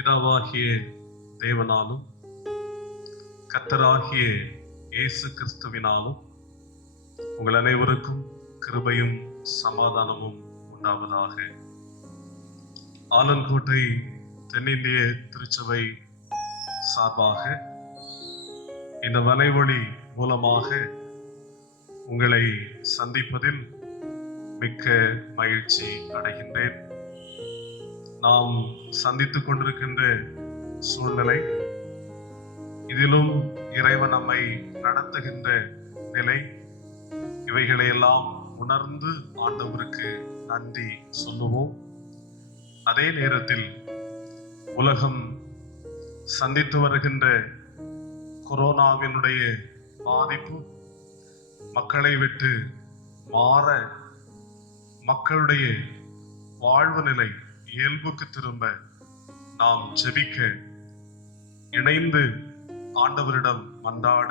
பிதாவாகிய தேவனாலும் கர்த்தராகிய இயேசு கிறிஸ்துவினாலும் உங்கள் அனைவருக்கும் கிருபையும் சமாதானமும் உண்டாவதாக. ஆலங்கோட்டை தென்னிந்திய திருச்சபை சார்பாக இந்த வலைவழி மூலமாக உங்களை சந்திப்பதில் மிக்க மகிழ்ச்சி அடைகின்றேன். நாம் சந்தித்துக் கொண்டிருக்கின்ற சூழ்நிலை, இதிலும் இறைவன் நம்மை நடத்துகின்ற நிலை, இவைகளை எல்லாம் உணர்ந்து ஆண்டவருக்கு நன்றி சொல்லுவோம். அதே நேரத்தில் உலகம் சந்தித்து வருகின்ற கொரோனாவினுடைய பாதிப்பு மக்களை விட்டு மாற, மக்களுடைய வாழ்வு நிலை இயல்புக்கு திரும்ப நாம் ஜெபிக்க, இணைந்து ஆண்டவரிடம் மன்றாட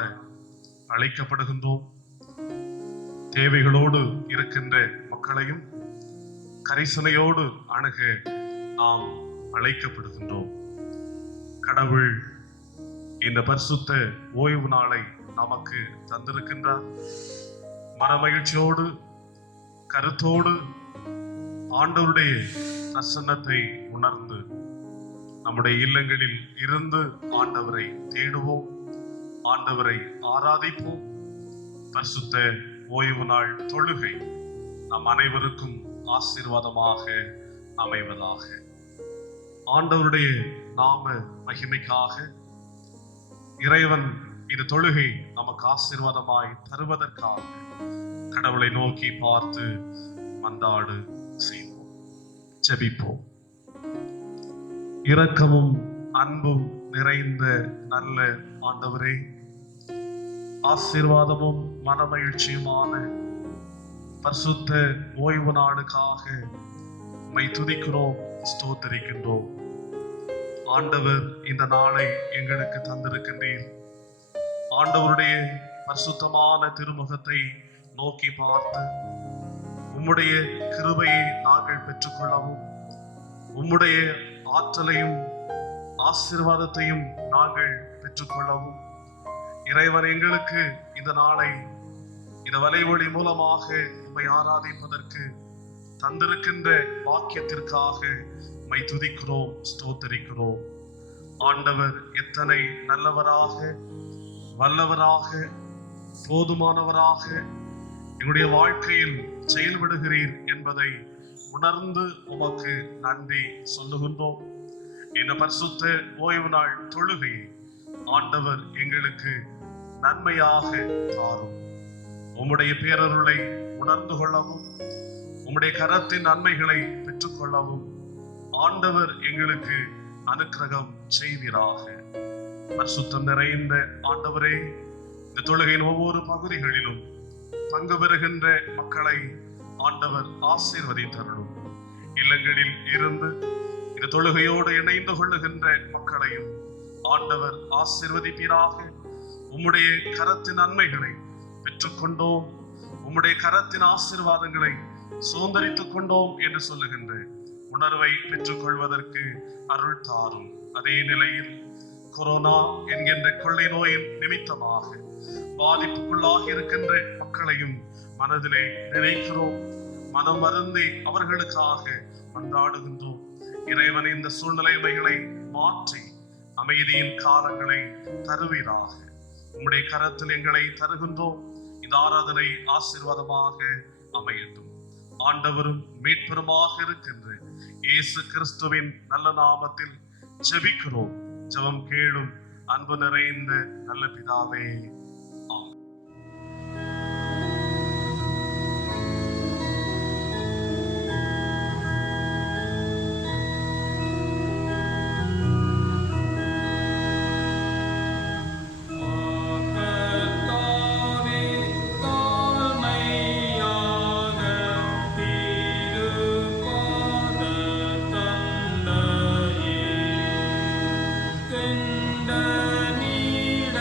அழைக்கப்படுகின்றோம். தேவைகளோடு இருக்கின்ற மக்களையும் கரிசனையோடு அணுக நாம் அழைக்கப்படுகின்றோம். கடவுள் இந்த பரிசுத்த ஓய்வு நாளை நமக்கு தந்திருக்கின்றார். மனமகிழ்ச்சியோடு கருத்தோடு ஆண்டவருடைய பிரசன்னத்தை உணர்ந்து நம்முடைய இல்லங்களில் இருந்து ஆண்டவரை தேடுவோம், ஆண்டவரை ஆராதிப்போம். பரிசுத்த ஓய்வு நாள் தொழுகை நம் அனைவருக்கும் ஆசீர்வாதமாக அமைவதாக. ஆண்டவருடைய நாம மகிமைக்காக இறைவன் இந்த தொழுகை நமக்கு ஆசீர்வாதமாய் தருவதற்காக கடவுளை நோக்கி பார்த்து மன்றாடு செய்வோம், ஜெபிப்போம். இரக்கமும் அன்பும் நிறைந்த நல்ல ஆண்டவரே, ஆசீர்வாதமும் மனமகிழ்ச்சியுமான பரிசுத்த ஓய்வு நாளுக்காக உம்மை துதிக்கிறோம், ஸ்தோத்திரிக்கின்றோம். ஆண்டவர் இந்த நாளை எங்களுக்கு தந்திருக்கின்றீர். ஆண்டவருடைய பரிசுத்தமான திருமுகத்தை நோக்கி பார்த்து உம்முடைய கிருபையை நாங்கள் பெற்றுக்கொள்ளவும், உம்முடைய ஆற்றலையும் ஆசீர்வாதத்தையும் நாங்கள் பெற்றுக்கொள்ளவும், இறைவன் எங்களுக்கு இந்த நாளை இந்த வலைவழி மூலமாக உம்மை ஆராதிப்பதற்கு தந்திருக்கின்ற வாக்கியத்திற்காக உம்மை துதிக்கிறோம், ஸ்தோத்திரிக்கிறோம். ஆண்டவர் எத்தனை நல்லவராக, வல்லவராக, போதுமானவராக எங்களுடைய வாழ்க்கையில் செயல்படுகிறீர் என்பதை உணர்ந்து உமக்கு நன்றி சொல்லுகின்றோம். இந்த பரிசுத்த ஓய்வு நாள் தொழுகையை ஆண்டவர் எங்களுக்கு நன்மையாக தாரும். உம்முடைய பேரருளை உணர்ந்து கொள்ளவும், உம்முடைய கரத்தின் நன்மைகளை பெற்றுக்கொள்ளவும் ஆண்டவர் எங்களுக்கு அனுக்கிரகம் செய்வீராக. பரிசுத்தம் நிறைந்த ஆண்டவரே, இந்த தொழுகையின் ஒவ்வொரு பகுதிகளிலும் பங்கு பெறுகின்ற மக்களை ஆண்டவர் ஆசீர்வதித்தருளும். இல்லங்களில் இருந்து இந்த தொழுகையோடு இணைந்து கொள்ளுகின்ற மக்களையும் ஆண்டவர் ஆசீர்வதிப்பீராக. உம்முடைய கரத்தின் நன்மைகளை பெற்றுக்கொண்டோம், உம்முடைய கரத்தின் ஆசீர்வாதங்களை சுதந்திரித்துக் கொண்டோம் என்று சொல்லுகின்ற உணர்வை பெற்றுக்கொள்வதற்கு அருள் தாரும். அதே நிலையில் கொரோனா என்கின்ற கொள்ளை நோயின் நிமித்தமாக பாதிப்புக்குள்ளாக இருக்கின்ற மக்களையும் மனதிலே நினைக்கிறோம். மனம் வருந்தி அவர்களுக்காக மன்றாடுகின்றோம். இறைவன் இந்த சூழ்நிலைமைகளை மாற்றி அமைதியின் காலங்களை தருவீராக. உம்முடைய கரத்தில் எங்களை தருகின்றோம். இந்த ஆராதனை ஆசீர்வாதமாக அமையட்டும். ஆண்டவரும் மீட்பெருமாக இருக்கின்ற இயேசு கிறிஸ்துவின் நல்ல நாமத்தில் ஜெபிக்கிறோம். ஜெபம் கேளும் அன்பு நிறைந்த நல்ல பிதாவே, ஆமென். நீட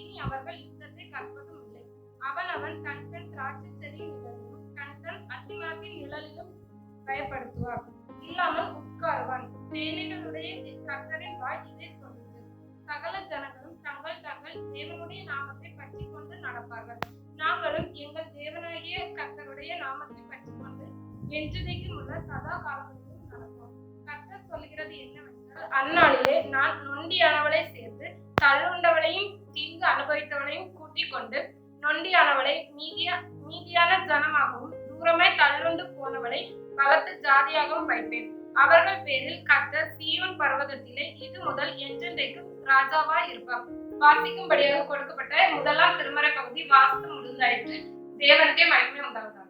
இனி அவர்கள் யுத்தத்தை கற்பதும் இல்லை. அவன் தன் திராட்சை செடியின் நிழலிலும் தன் அத்திமரத்தின் நிழலிலும் பயப்படுத்துவார், இல்லாமல் உட்காருவான். சேனைகளுடைய கர்த்தரின் வாய் இதை சொல்லுது. சகல ஜனங்களும் தங்கள் தங்கள் தேவனுடைய நாமத்தை பற்றி கொண்டு நடப்பார்கள். நாங்களும் எங்கள் தேவனாகிய கர்த்தருடைய நாமத்தை பற்றி கொண்டு என்றைக்கும் உள்ள சதா காலங்களிலும் நடப்போம். கர்த்தர் சொல்கிறது என்னவென்றால், அந்நாளிலே நான் நொண்டியானவளை சேர்த்து தள்ளுண்டவளையும் தீங்கு அனுபவித்தவளையும் கூட்டிக் கொண்டு நொண்டியானவளை மீதியான ஜனமாகவும் தூரமே தள்ளுண்டு போனவளை பலத்த ஜாதியாகவும் வைப்பேன். அவர்கள் பேரில் கர்த்தர் சீயோன் பர்வதத்திலே இது முதல் என்றென்றைக்கும் ராஜாவாய் இருப்பார். வாசிக்கும்படியாக கொடுக்கப்பட்ட முதலாம் திருமறை பகுதி வாசித்து முடிந்தாயிற்று. தேவனுக்கே மகிமை உண்டாவதாக.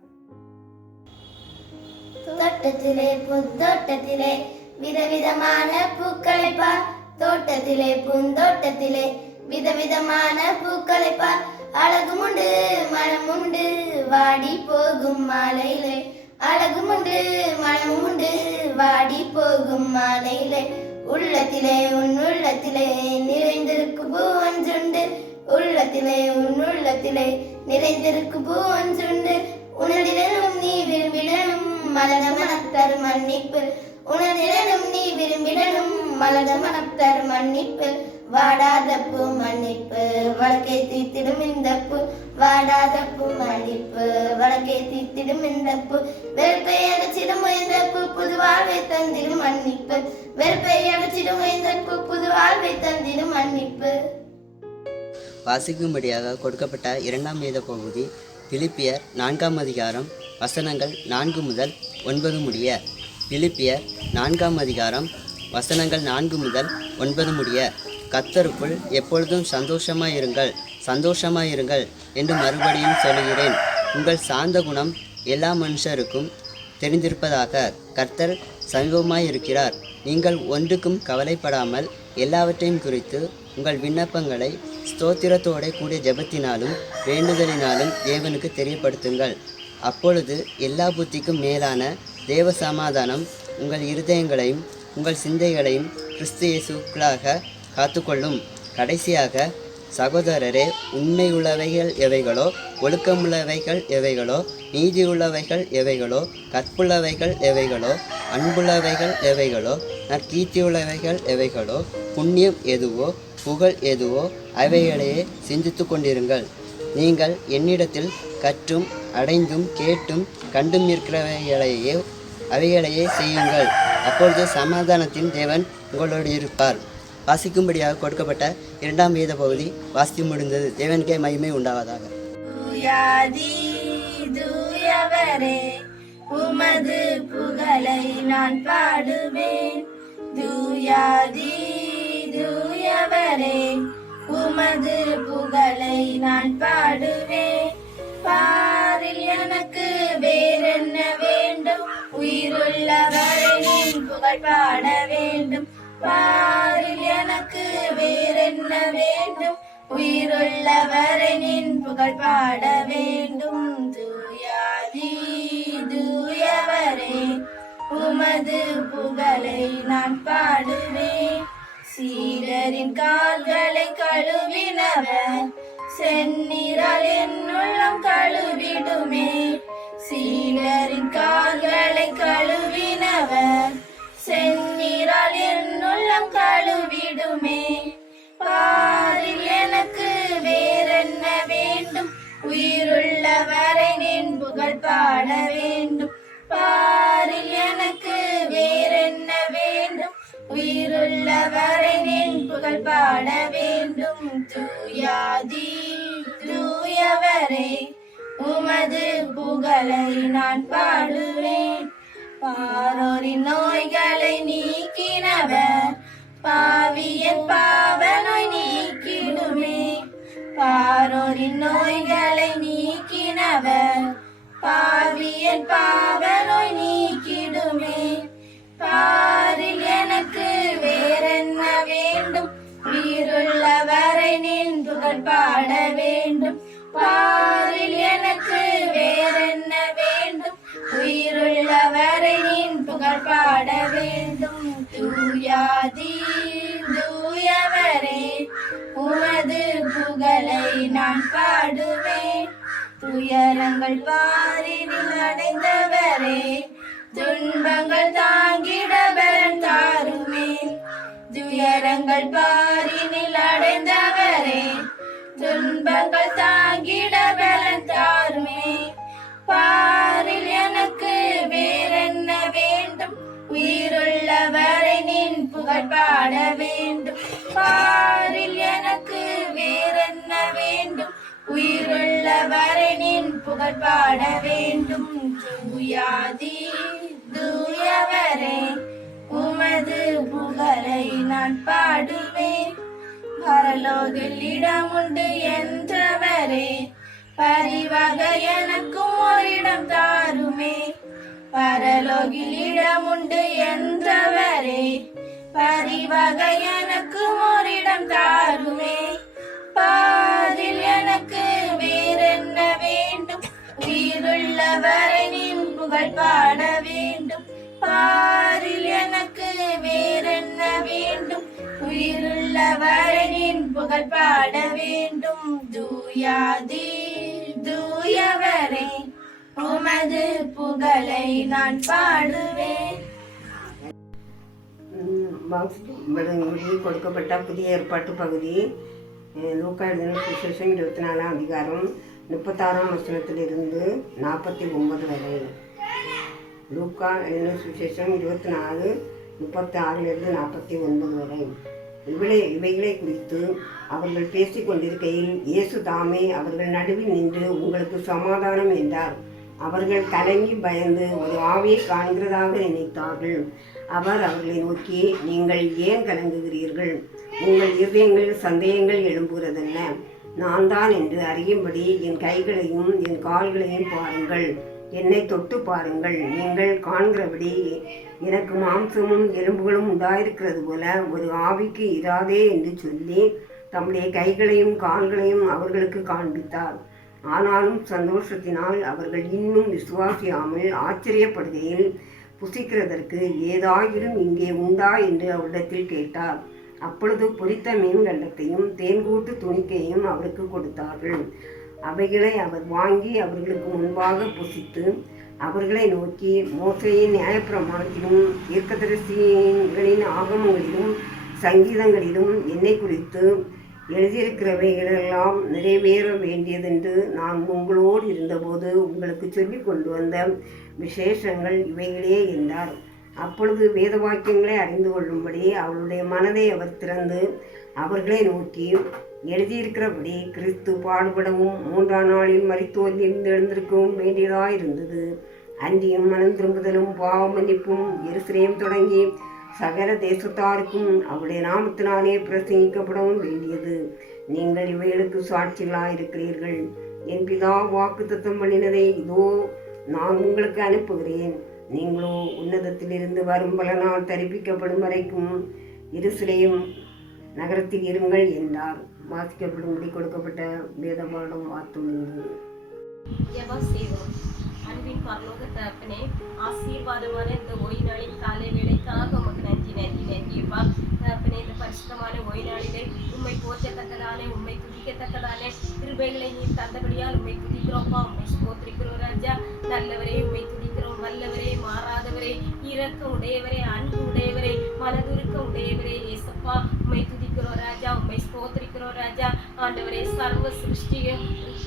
தோட்டத்திலே பூந்தோட்டத்திலே விதவிதமான பூக்களை பார், தோட்டத்திலே பூந்தோட்டத்திலே விதவிதமான பூக்களை பார். அழகுமுண்டு மனமுண்டு வாடி போகும் மாலையிலே, அழகுமுண்டு மனமுண்டு வாடி போகும் மாலையிலே. உள்ளத்திலே உன் உள்ளத்திலே நிறைந்திருக்கு பூ ஒன்றுண்டு, உள்ளத்திலே உன் உள்ளத்திலே நிறைந்திருக்கு பூ ஒன்றுண்டு. உணர்ந்திடனும் நீ விரும்பிடனும் மலத மனத்தர் மன்னிப்பு, உணர்ந்திடனும் நீ விரும்பிடனும் மலத மனத்தர் மன்னிப்பு. வாடாத பூ மன்னிப்பு வழக்கை தீர்த்திடும் இந்த பூ, வாடாத பூ மன்னிப்பு வழக்கை தீர்த்திடும் இந்த பூ. வெறுப்பை அகற்றிடும் இந்த பூ புது வாழ்வை தந்திடும் மன்னிப்பு, வெறுப்பை அகற்றிடும் இந்த பூ புது வாழ்வை தந்திடும் மன்னிப்பு. வாசிக்கும்படியாக கொடுக்கப்பட்ட 2ஆம் வேத பகுதி பிலிப்பியர் 4ஆம் அதிகாரம் வசனங்கள் 4 முதல் 9 முடிய. பிலிப்பியர் 4ஆம் அதிகாரம் வசனங்கள் 4 முதல் 9 முடிய. கர்த்தருக்குள் எப்பொழுதும் சந்தோஷமாயிருங்கள் என்று மறுபடியும் சொல்கிறேன். உங்கள் சாந்த குணம் எல்லா மனுஷருக்கும் தெரிந்திருப்பதாக. கர்த்தர் சமீபமாயிருக்கிறார். நீங்கள் ஒன்றுக்கும் கவலைப்படாமல் எல்லாவற்றையும் குறித்து உங்கள் விண்ணப்பங்களை ஸ்தோத்திரத்தோட கூடிய ஜெபத்தினாலும் வேண்டுதலினாலும் தேவனுக்கு தெரியப்படுத்துங்கள். அப்பொழுது எல்லா புத்திக்கும் மேலான தேவ சமாதானம் உங்கள் இருதயங்களையும் உங்கள் சிந்தைகளையும் கிறிஸ்து இயேசுவுக்குள்ளாக காத்துக்கொள்ளும். கடைசியாக சகோதரரே, உண்மையுள்ளவைகள் எவைகளோ, ஒழுக்கமுள்ளவைகள் எவைகளோ, நீதியுள்ளவைகள் எவைகளோ, கற்புள்ளவைகள் எவைகளோ, அன்புள்ளவைகள் எவைகளோ, நற்கீர்த்தியுள்ளவைகள் எவைகளோ, புண்ணியம் எதுவோ, புகழ் எதுவோ, அவைகளையே சிந்தித்து கொண்டிருங்கள். நீங்கள் என்னிடத்தில் கற்றும் அடைந்தும் கேட்டும் கண்டும் இருக்கிறவைகளையே அவைகளையே செய்யுங்கள். அப்பொழுது சமாதானத்தின் தேவன் உங்களோடு இருப்பார். வாசிக்கும்படியாக கொடுக்கப்பட்ட 2ஆம் வேத பகுதி வாசித்து முடிந்தது. தேவனுக்கே மகிமை உண்டாவதாக. உமது புகழை நான் பாடுவேன். தூயாதி தூயவரே, உமது புகழை நான் பாடுவேன். பாரில் எனக்கு வேறென்ன வேண்டும், உயிருள்ளவரின் புகழ் பாட வேண்டும். பாரில் எனக்கு வேறென்ன வேண்டும், உயிருள்ளவரின் புகழ் பாட வேண்டும். தூயாதி தூயவரே, உமது புகழை நான் பாடுவேன். சீடரின் கால்களை கழுவினவர் செந்நிறால் என் உள்ளம் கழுவிடுமே. சீடரின் கால்களை கழுவினவர் செந்நிறால் என் உள்ளம் கழுவிடுமே. பாரில் எனக்கு வேறென்ன வேண்டும், உயிருள்ளவரை நின் புகழ் பாட வேண்டும். பாரில் எனக்கு வேறென்ன வேண்டும், உயிருள்ளவரை நின் புகழ் பாட வேண்டும். தூயாதி தூயவரே, உமது புகழை நான் பாடுவேன். பாரோரின் நோய்களை நீக்கினவர் பாவியன் பாவ நோய் நீக்கிடுமே. பாரோரின் நோய்களை நீக்கினவர் பாவியன் பாவ நோய் நீக்கிடுமே. பாரில் எனக்கு வேறென்ன வேண்டும், உயிருள்ளவரை நின் புகழ் பாட வேண்டும். பாரில் எனக்கு வேறென்ன வேண்டும், உயிருள்ளவரை நின் புகழ் பாட வேண்டும். தூயாதி தூயவரே, உமது புகழ் நான் பாடுவேன். துயரங்கள் பாரினில் அடைந்தவரே, துன்பங்கள் தாங்கிட பலன் தாருமே. துயரங்கள் பாரினில் அடைந்தவரே, துன்பங்கள் தாங்கிட பலன் தாருமே. பாரில் எனக்கு வேறென்ன வேண்டும், உயிருள்ளவரை நின் புகழ் பாட வேண்டும். பாரில் எனக்கு வேறென்ன வேண்டும், உயிருள்ளவரை நின் புகழ் பாட வேண்டும். தூயாதி தூயவரே, உமது புகழை நான் பாடுவேன். பரலோகில் இடமுண்டு என்றவரே, பரிவாக எனக்கும் ஓரிடம் தாருமே. பரலோகில் இடமுண்டு என்றவரே, பரிவாக எனக்கும் ஓரிடம் தாருமே. பாரில் எனக்கு வேறென்ன வேண்டும், உயிருள்ளவரை நின் புகழ் பாட வேண்டும். பாரில் எனக்கு வேறென்ன வேண்டும், உயிருள்ளவரை நின் புகழ் பாட வேண்டும். தூயாதி தூயவரே, உமது புகழை நான் பாடுவேன். கொடுக்கப்பட்ட புதிய ஏற்பாட்டு பகுதி லூக்கா எழுதின சுவிசேஷம் 24ஆம் அதிகாரம் 36ஆம் வசனத்திலிருந்து 49 வரை. லூக்கா எழுதின சுவிசேஷம் 24 36லிருந்து 49 வரை. இவைகளை குறித்து அவர்கள் பேசிக் கொண்டிருக்கையில் இயேசு தாமே அவர்கள் நடுவில் நின்று, உங்களுக்கு சமாதானம் என்றார். அவர்கள் கலங்கி பயந்து ஒரு ஆவியை காண்கிறதாக நினைத்தார்கள். அவர் அவர்களை நோக்கி, நீங்கள் ஏன் கலங்குகிறீர்கள்? உங்கள் இருதயங்களில் சந்தேகங்கள் எழும்புகிறதென்ன? நான் தான் என்று அறியும்படி என் கைகளையும் என் கால்களையும் பாருங்கள், என்னை தொட்டு பாருங்கள். நீங்கள் காண்கிறபடி எனக்கு மாம்சமும் எலும்புகளும் உண்டாயிருக்கிறது போல ஒரு ஆவிக்கு இராதே என்று சொல்லி தம்முடைய கைகளையும் கால்களையும் அவர்களுக்கு காண்பித்தார். ஆனாலும் சந்தோஷத்தினால் அவர்கள் இன்னும் விசுவாசியாமல் ஆச்சரியப்படுகையில், புசிக்கிறதற்கு ஏதாயிலும் இங்கே உண்டா என்று அவரிடத்தில் கேட்டார். அப்பொழுது பொரித்த மீன் கண்டத்தையும் தேன்கூட்டு துணிக்கையும் அவருக்கு கொடுத்தார்கள். அவைகளை அவர் வாங்கி அவர்களுக்கு முன்பாக புசித்து அவர்களை நோக்கி, மோசேயின் நியாயப்பிரமாணத்திலும் தீர்க்கதரிசிகளின் ஆகமங்களிலும் சங்கீதங்களிலும் என்னை குறித்து எழுதியிருக்கிறவைகளெல்லாம் நிறைவேற வேண்டியதென்று நான் உங்களோடு இருந்தபோது உங்களுக்கு சொல்லி கொண்டு வந்த விசேஷங்கள் இவைகளே என்றார். அப்பொழுது வேத வாக்கியங்களை அறிந்து கொள்ளும்படி அவருடைய மனதை அவர் திறந்து அவர்களை நோக்கி, எழுதியிருக்கிறபடி கிறிஸ்து பாடுபடவும் 3ஆம் நாளில் மரித்தோரிலிருந்து எழுந்திருக்கவும் வேண்டியதாயிருந்தது. அன்றியும் மனம் திரும்புதலும் பாவ மன்னிப்பும் எருசலேம் தொடங்கி சகல தேசத்தாருக்கும் அவருடைய நாமத்தினாலே பிரசங்கிக்கப்படவும் வேண்டியது. நீங்கள் இவைகளுக்கு சாட்சிகளாயிருக்கிறீர்கள். என் பிதா வாக்குத்தத்தம் பண்ணினதை இதோ நான் உங்களுக்கு அனுப்புகிறேன். நீங்களோ உன்னதத்திலிருந்து வரும் பலனால் தரிப்பிக்கப்படும் வரைக்கும் எருசலேம் நகரத்தில் இருங்கள் என்றார். வாசிக்கப்படும்படி கொடுக்கப்பட்ட வேதபாடம் வார்த்துள்ளது. அன்பின் பரலோக தகப்பனே, ஆசீர்வாதமான இந்த ஓய்வு நாளின் காலை வேளைக்காக உமக்கு நன்றி நன்றி நன்றியப்பா. தகப்பனே, இந்த பரிசுத்தமான ஓய்வு நாளிலே உண்மை போற்றத்தக்கதானே, உண்மை துதிக்கத்தக்கதானே கிருபைகளை நீர் தந்தபடியால் உண்மை துதிக்கிறோம்ப்பா. உண்மை ஸ்தோத்திரிக்கிறோம் ராஜா. நல்லவரே உண்மை துதிக்கிறோம். வல்லவரே, மாறாதவரே, இரக்கம் உடையவரே, அன்பு உடையவரே, மனதுருக்கம் உடையவரே ஏசப்பா, உண்மை துதிக்கிறோம் ராஜா. உண்மை ஸ்தோத்திரிக்கிறோம் ராஜா. ஆண்டவரே, சர்வ சிருஷ்டியை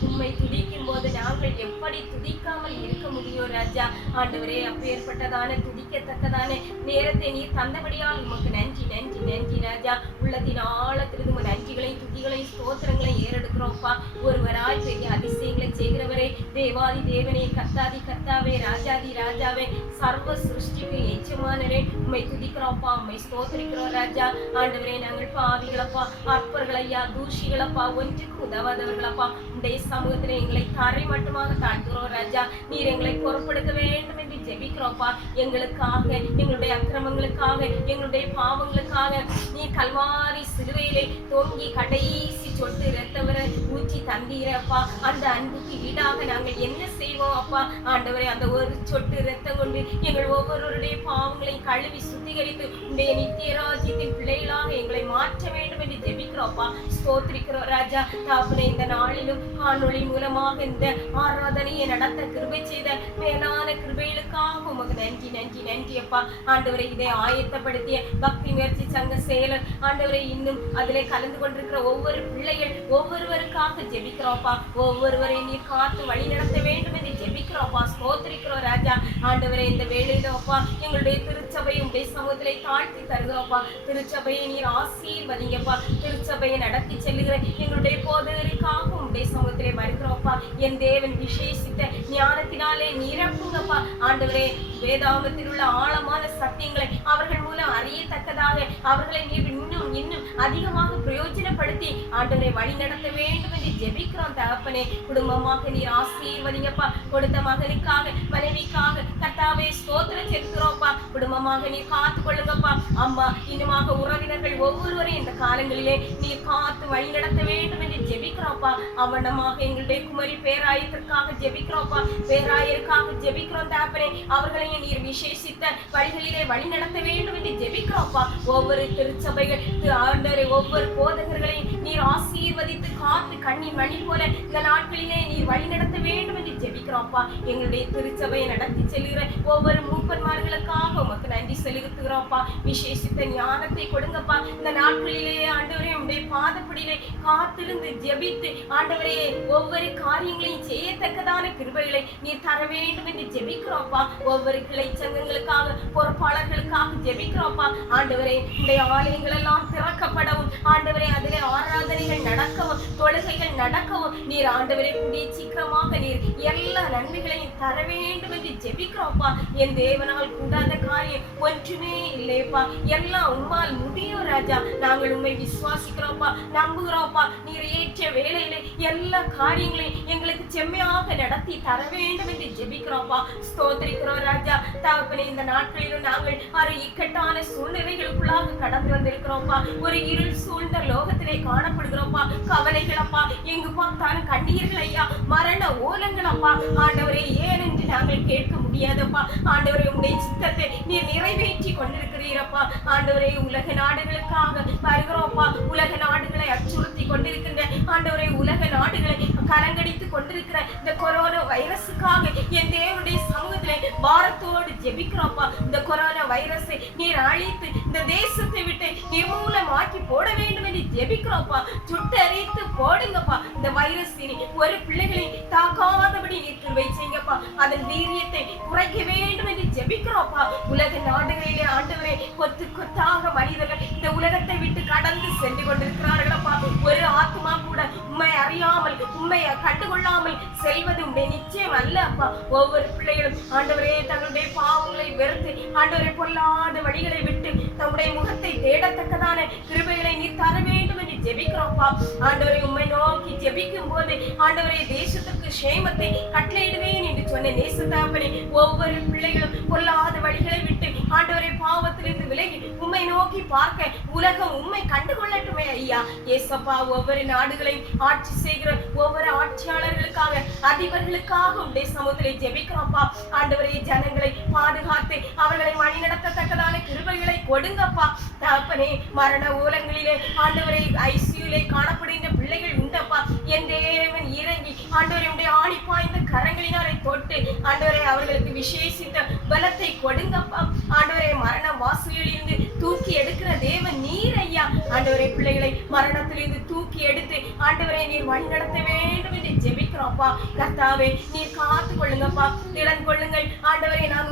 உண்மை துதிக்கும் போது நாங்கள் எப்படி துதிக்காமல் இருக்க முடியும் ராஜா. ஆண்டவரே, அப்பேற்பட்டதான துதிக்கத்தக்கதான நேரத்தை நீர் தந்தபடியால் உமக்கு நன்றி நன்றி நன்றி ராஜா. உள்ளத்தின் ஆழத்திலிருந்து உங்கள் நன்றிகளையும் துதிகளையும் ஸ்தோத்திரங்களையும் ஏறெடுக்கிறோம்ப்பா. ஒருவராய் பெரிய அதிசயங்களை செய்கிறவரே, தேவாதி தேவனே, கர்த்தாதி கர்த்தாவே, ராஜாதி ராஜாவே, சர்வ சிருஷ்டிக்கு எஜமானரே, உண்மை துதிக்கிறோம்ப்பா. உண்மை ஸ்தோத்திரிக்கிறோம் ராஜா. ஆண்டவரே, நாங்கள் பாவிகளப்பா, அற்பர்களையா, தூஷிகளப்பா, ஒன்றுக்கு உதவாதவர்களப்பா. உடைய சமூகத்தில் எங்களை தரை மட்டுமாக தாழ்த்துகிறோம் ராஜா. நீர் எங்களை பொறுப்படுத்த வேண்டும் என்று ஜெபிக்கிறோம்ப்பா. எங்களுக்காக, எங்களுடைய அக்கிரமங்களுக்காக, எங்களுடைய பாவங்களுக்காக நீர் கல்வாரி சிலுவையிலே தொங்கி கடைசி சொட்டு இரத்தவரை ஊற்றி தந்தீரப்பா. அந்த அன்புக்கு ஈடாக நாங்கள் என்ன செய்வோம் அப்பா? ஆண்டவரே, அந்த ஒரு சொட்டு இரத்தம் கொண்டு எங்கள் ஒவ்வொருவருடைய பாவங்களையும் கழுவி சுத்திகரித்து உடைய நித்திய ராஜ்யத்தின் பிள்ளைகளாக எங்களை மாற்ற வேண்டும் என்று ஜெபிக்கிறோம். ஜெபிக்கிறோம்ப்பா, ஸ்தோத்திரிக்கிறோம் ராஜா. தகப்பனே, இந்த நாளிலும் காணொளி மூலமாக இந்த ஆராதனையை நடத்த கிருபை செய்த மேலான கிருபைகளுக்காக உமக்கு நன்றி நன்றி நன்றி அப்பா. ஆண்டவரை, இதை ஆயத்தப்படுத்திய பக்தி முயற்சி சங்க செயலர் ஆண்டவரை, இன்னும் அதிலே கலந்து கொண்டிருக்கிற ஒவ்வொரு பிள்ளைகள் ஒவ்வொருவருக்காக ஜெபிக்கிறோம்ப்பா. ஒவ்வொருவரை நீர் காத்து வழி நடத்த வேண்டும் என்று ஜெபிக்கிறோம்ப்பா, ஸ்தோத்திரிக்கிறோம் ராஜா. ஆண்டவரை, இந்த வேளையில அப்பா எங்களுடைய திருச்சபையை உடைய சமூகத்திலே தாழ்த்தி தருகிறோம்ப்பா. திருச்சபையை நீர் ஆசீர்வதிங்கப்பா. திருச்சபையை நடத்தி செல்லுகிற எங்களுடைய போதகருக்காக உடைய சமூகத்திலே வருகிறோம்ப்பா. என் தேவன் விசேஷித்த ஞானத்தினாலே நிரப்புங்கப்பா. ஆண்டவரே, வேதாகமத்தில் உள்ள ஆழமான சத்தியங்களை அவர்கள் மூலம் அறியத்தக்கதாக அவர்களை நீர் இன்னும் இன்னும் அதிகமாக பிரயோஜனப்படுத்தி ஆண்டவரை வழி நடத்த வேண்டும் என்று ஜெபிக்கிறோம் தகப்பனே. குடும்பமாக நீர் ஆசீர்வதிங்கப்பா. கொடுத்த மகனுக்காக மனைவிக்காக கர்த்தாவே ஸ்தோத்திரம் செலுத்துகிறோம்ப்பா. குடும்பமாக நீர் காத்து கொள்ளுங்கப்பா. அம்மா, இன்னுமாக உறவினர்கள் ஒவ்வொருவரையும் இந்த காலங்களிலே நீர் காத்து வழி நடத்த வேண்டும் என்று ஜெபிக்கிறோம்ப்பா. அவனமாக எங்களுடைய குமரி பேராயத்திற்காக ஜெபிக்கிறோம்ப்பா. பேராயருக்காக ஜெபிக்கிறோம் தகப்பனே. அவர்களையும் நீர் விசேஷித்த வழிகளிலே வழி நடத்த வேண்டும் என்று ஜெபிக்கிறோம்ப்பா. ஒவ்வொரு திருச்சபைகள் ஆண்டவரை, ஒவ்வொரு போதகர்களையும் நீர் ஆசீர்வதித்து காத்து கண்ணீர் மணி போல இந்த நாட்களிலே நீர் வழி நடத்த வேண்டும் என்று ஜெபிக்கிறோம்ப்பா. எங்களுடைய திருச்சபையை நடத்தி செல்கிற ஒவ்வொரு மூப்பன்மார்களுக்காக உமக்கு நன்றி செலுத்துகிறோம்ப்பா. விசேஷித்த ஞானத்தை கொடுங்கப்பா. இந்த நாட்களிலே ஆண்டவரே, உடைய பாதப்படியிலே காத்திருந்து ஜெபித்து ஆண்டவரே ஒவ்வொரு காரியங்களையும் செய்யத்தக்கதான கிருபைகளை நீர் தர வேண்டும் என்று ஜெபிக்கிறோம்ப்பா. ஒவ்வொரு கிளை சங்கங்களுக்காக பொறுப்பாளர்களுக்காக ஜெபிக்கிறோம்ப்பா. ஆண்டவரே, உடைய ஆலயங்கள் எல்லாம் திறக்கப்படவும் ஆண்டவரே அதிலே ஆராதனைகள் நடக்கவும் தொழுகைகள் நடக்கவும் நீர் ஆண்டவரே கூடிய சீக்கிரமாக நீர் எல்லா நன்மைகளையும் தர வேண்டும் என்று ஜெபிக்கிறோம்ப்பா. என் தேவனால் கூடாத காரியம் ஒன்றுமே இல்லையப்பா. எல்லாம் உம்மால் முடியும் ராஜா. நாங்கள் உண்மை விசுவாசிக்கிறோம்ப்பா, நம்புகிறோம்ப்பா. நீர் ஏற்ற வேளையிலே எல்லா காரியங்களையும் எங்களுக்கு செம்மையாக நடத்தி தர வேண்டும் என்று ஜெபிக்கிறோம்ப்பா. ஸ்தோத்திரிக்கிறோம் ராஜா. தகப்பனே, இந்த நாட்களிலும் நாங்கள் ஒரு இக்கட்டான சூழ்நிலைகளுக்குள்ளாக கடந்து வந்திருக்கிறோம்ப்பா. ஒரு இருள் சூழ்ந்த லோகத்திலே காணப்படுகிறோம்ப்பா. கவலைகளப்பா, எங்கு பார்த்தாலும் கண்ணீர்கள் ஐயா, மரண ஓலங்களப்பா. ஆண்டவரே, ஏன் என்று நாங்கள் கேட்க முடியாதப்பா. ஆண்டவரே, உடைய சித்தத்தை நீர் நிறைவேற்றி கொண்டிருக்கிறீரப்பா. ஆண்டவரே, உலக நாடுகளுக்காக வருகிறோம்ப்பா. உலக நாடுகளை அச்சுறுத்தி கொண்டிருக்கின்ற ஆண்டவரே, உலக நாடுகளை கலங்கடித்து கொண்டிருக்கிற இந்த கொரோனா வைரஸுக்காக என் தேவனுடைய சமூகத்திலே பாரத்தோடு ஜெபிக்கிறோம்ப்பா. இந்த கொரோனா வைரஸை நீர் அழித்து இந்த தேசத்தை விட்டு நிர்மூலமாக்கி போட வேண்டும் என்று ஜெபிக்கிறோம்ப்பா. சுட்டரித்து போடுங்கப்பா. இந்த வைரஸ் ஒரு பிள்ளைகளை தாக்காதபடி நீர் கிருபை செய்யுங்கப்பா. அதன் வீரியத்தை குறைக்க வேண்டும் என்று ஜெபிக்கிறோம்ப்பா. உலக நாடுகளிலே ஆண்டவரே, கொத்து கொத்தாக மனிதர்கள் இந்த உலகத்தை விட்டு கடந்து சென்று கொண்டிருக்கிறார்களப்பா. ஒரு ஆத்மா கூட உண்மை அறியாமல் உண்மையை கண்டுகொள்ளாமல் செல்வது உடைய நிச்சயம் அல்ல அப்பா. ஒவ்வொரு பிள்ளைகளும் ஆண்டவரே தங்களுடைய பாவங்களை வெறுத்து ஆண்டவரை பொல்லாத வழிகளை விட்டு தம்முடைய முகத்தை தேடத்தக்கதான கிருபைகளை நீர் தர வேண்டும் என்று ஜெபிக்கிறோம்ப்பா. ஆண்டவரை, உம்மை நோக்கி ஜெபிக்கும் போது ஆண்டவரை தேசத்துக்கு சேமத்தை கட்டளையிடுவேன் என்று சொன்ன நேசத்தாப்பனே, ஒவ்வொரு பிள்ளைகளும் பொல்லாத வழிகளை விட்டு ஆண்டவரை பாவத்திலிருந்து விலகி உம்மை நோக்கி பார்க்க உலகம் உம்மை கண்டுகொள்ளட்டுமே ஐயா. ஏசப்பா, ஒவ்வொரு நாடுகளையும் ஆட்சி செய்கிற ஒவ்வொரு ஆட்சியாளர்களுக்காக அதிபர்களுக்காக உடைய சமூகத்திலே ஜெபிக்கிறோம்ப்பா. ஆண்டவரே, ஜனங்களை பாதுகாத்து அவர்களை வழி நடத்தத்தக்கதான கிருபைகளை கொடுங்கப்பா. தகப்பனே, மரண ஓலங்களிலே ஆண்டவரை ஐசியூலே காணப்படுகின்ற பிள்ளைகள் உண்டப்பா. என் தேவன் இறங்கி ஆண்டவரை உடைய ஆணி பாய்ந்த கரங்களினாலே தொட்டு ஆண்டவரை அவர்களுக்கு விசேஷித்த பலத்தை கொடுங்கப்பா. ஆண்டவரை, மரண வாசலிலிருந்து தூக்கி எடுக்கிற தேவன் நீர் ஐயா. ஆண்டவரை, பிள்ளைகளை மரணத்திலிருந்து தூக்கி எடுத்து ஆண்டவரை நீர் வழி நடத்த வேண்டும் என்று ஜெபிக்கிறோம்ப்பா. கர்த்தாவே, நீர் காத்து கொள்ளுங்கப்பா. திடன் கொள்ளுங்கள் ஆண்டவரை. நான்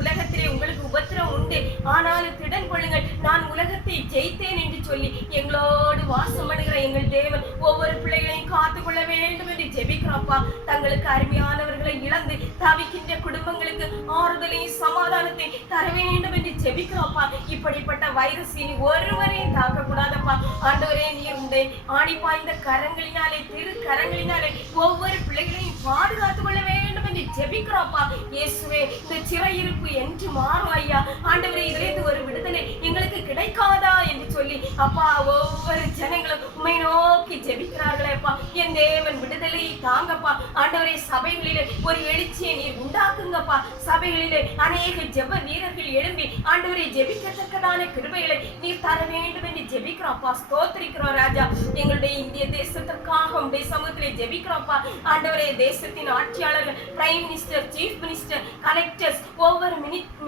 உலகத்திலே உங்களுக்கு உபத்திரம் உண்டு, ஆனாலும் திடன் கொள்ளுங்கள், நான் உலகத்தை ஜெயித்தேன் என்று சொல்லி எங்களோடு வாசம் பண்ணுகிற எங்கள் தேவன் ஒவ்வொரு பிள்ளைகளையும் காத்து கொள்ள வேண்டும் என்று ஜெபிக்கிறோம்ப்பா. தங்களுக்கு அருமையானவர்களை இழந்து தவிக்கின்ற குடும்பங்களுக்கு ஆறுதலையும் சமாதானத்தை தர வேண்டும் என்று ஜெபிக்கிறோம்ப்பா. இப்படிப்பட்ட வைரஸ் இனி ஒருவரையும் தாக்கக்கூடாதப்பா. ஆண்டவரே, நீர் உடைய ஆணி பாய்ந்த கரங்களினாலே திரு கரங்களினாலே ஒவ்வொரு பிள்ளைகளையும் பாதுகாத்துக் கொள்ள வேண்டும் என்று ஜெபிக்கிறோம்ப்பா. இயேசுவே, இந்த சிறையிருப்பு என்று மாறும் ஐயா. ஆண்டவரே, இதிலிருந்து ஒரு விடுதலை எங்களுக்கு கிடைக்காதா என்று சொல்லி அப்பா ஒவ்வொரு ஜனங்களும் உம்மை நோக்கி ஜெபிக்கிறார்களேப்பா. என் தேவன் விடுதலை தாங்கப்பா. ஆண்டவரே, சபைகளிலே ஒரு எழுச்சியை நீர் உண்டாக்குங்கப்பா. சபைகளிலே அநேக ஜெப வீரர்கள் எழும்பி ஆண்டவரை ஜெபிக்கத்தக்கதான கிருபைகளை நீர் தர வேண்டும் என்று ஜெபிக்கிறோம்ப்பா, ஸ்தோத்திரிக்கிறோம் ராஜா. எங்களுடைய இந்திய தேசத்திற்காக உடைய சமூகத்திலே ஜெபிக்கிறோம்ப்பா. ஆண்டவரே, தேசத்தின் ஆட்சியாளர்கள், prime minister, chief minister, collectors, ஒவ்வொரு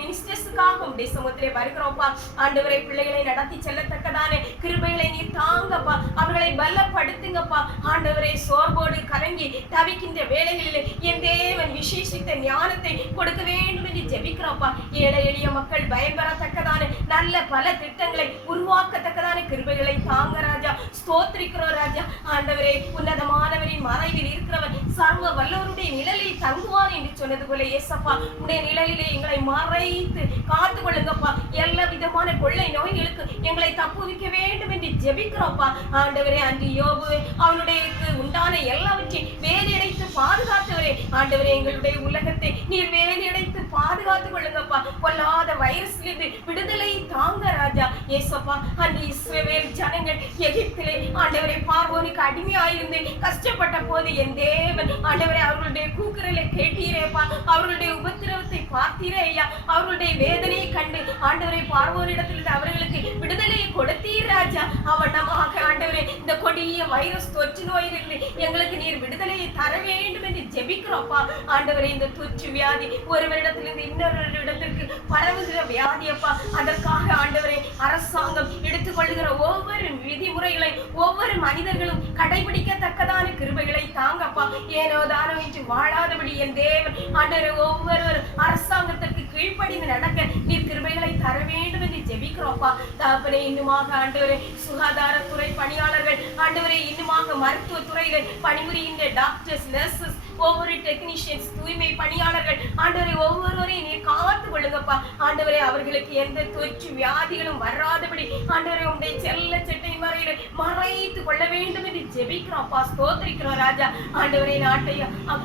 மினிஸ்டர்ஸுக்காக உடைய சமூகத்திலே வருகிறோம்ப்பா. ஆண்டவரே, பிள்ளைகளை நடத்தி செல்லத்தக்கதான கிருபைகளை நீர் தாங்கப்பா, அவர்களை பலப்படுத்துங்கப்பா. ஆண்டவரே, சோர்வோடு கலங்கி தவிக்கின்ற வேளைகளிலே என் தேவன் விசேஷித்த ஞானத்தை கொடுக்க வேண்டும் என்று ஜெபிக்கிறோம்ப்பா. ஏழை எளிய மக்கள் பயன்பெறத்தக்கதான நல்ல பல திட்டங்களை உருவாக்கத்தக்கதான கிருபைகளை தாங்க ராஜா. ஸ்தோத்திரிக்கிறோம் ராஜா. ஆண்டவரே, உன்னதமானவரின் மறைவில் இருக்கிறவர் சர்வ வல்லவருடைய நிழலில் தங்குவார் என்று சொன்னது போல ஏசப்பா, உடைய நிழலிலே எங்களை மறைத்து காத்து கொள்ளுங்கப்பா. எல்லா விதமான கொள்ளை நோய்களுக்கு எங்களை தப்புவிக்க வேண்டும் என்று ஜெபிக்கிறோம்ப்பா. ஆண்டவரே, அன்று யோபு அவனுடைய உண்டான எல்லாவற்றையும் வேதியடைத்து பாதுகாத்தவரே, ஆண்டவரே, எங்களுடைய உலகத்தை நீர் வேதியடைத்து பாதுகாத்துக் கொள்ளுங்கப்பா. பொல்லாத வைரஸ்லிருந்து விடுதலை தாங்க ராஜா. ஏசப்பா, அன்று இஸ்ரவேல் ஜனங்கள் எகிப்திலே ஆண்டவரை பார்வோனுக்கு அடிமையாயிருந்து கஷ்டப்பட்ட போது என் தேவன் ஆண்டவரை அவர்களுடைய கூக்குரலை கேட்டீரேப்பா, அவர்களுடைய உபத்திரவத்தை பார்த்தீரே ஐயா. அவர்களுடைய வேதனையை கண்டு ஆண்டவரை பார்வோனிடத்திலிருந்து அவர்களுக்கு விடுதலையை கொடுத்தீர் ராஜா. அவனமாக ஆண்டவரே, இந்த கொடிய வைரஸ் தொற்று நோயிலிருந்து எங்களுக்கு நீர் விடுதலையை தர வேண்டும் என்று ஜெபிக்கிறோம்ப்பா. ஆண்டவரே, இந்த தொற்று வியாதி ஒருவரிடத்திலிருந்து இன்னொரு இடத்திற்கு பரவுகிற வியாதியப்பா. அதற்காக ஆண்டவரே, அரசாங்கம் எடுத்துக்கொள்ளுகிற ஒவ்வொரு விதிமுறைகளை ஒவ்வொரு மனிதர்களும் கடைபிடிக்கத்தக்கதான கிருபைகளை தாங்கப்பா. ஏனோ தானோ என்று வாழாதபடி என் தேவன் ஆண்டவரே, ஒவ்வொரு அரசாங்கத்திற்கு கீழ்ப்படிந்து நடக்க நீர் கிருபைகளை தர வேண்டும் என்று ஜெபிக்கிறோம்ப்பா. தகப்பனே, இன்னுமாக ஆண்டவரே, சுகாதாரத்துறை பணியாளர்கள் ஆண்டவரே, இன்னுமாக மருத்துவ துறையில் பணிபுரிகின்ற டாக்டர்ஸ், நர்சஸ், ஒவ்வொரு டெக்னீஷியன்ஸ், தூய்மை பணியாளர்கள் ஆண்டவரை ஒவ்வொருவரையும் நீர் காத்து கொள்ளுங்கப்பா. ஆண்டவரே, அவர்களுக்கு எந்த தொற்று வியாதிகளும் வராதபடி ஆண்டவரை உடைய செல்ல சட்டை மறையில மறைத்து கொள்ள வேண்டும் என்று ஜெபிக்கிறோம்ப்பா. ஸ்தோத்திரிக்கிறோம் ராஜா. ஆண்டவரை, நாட்டை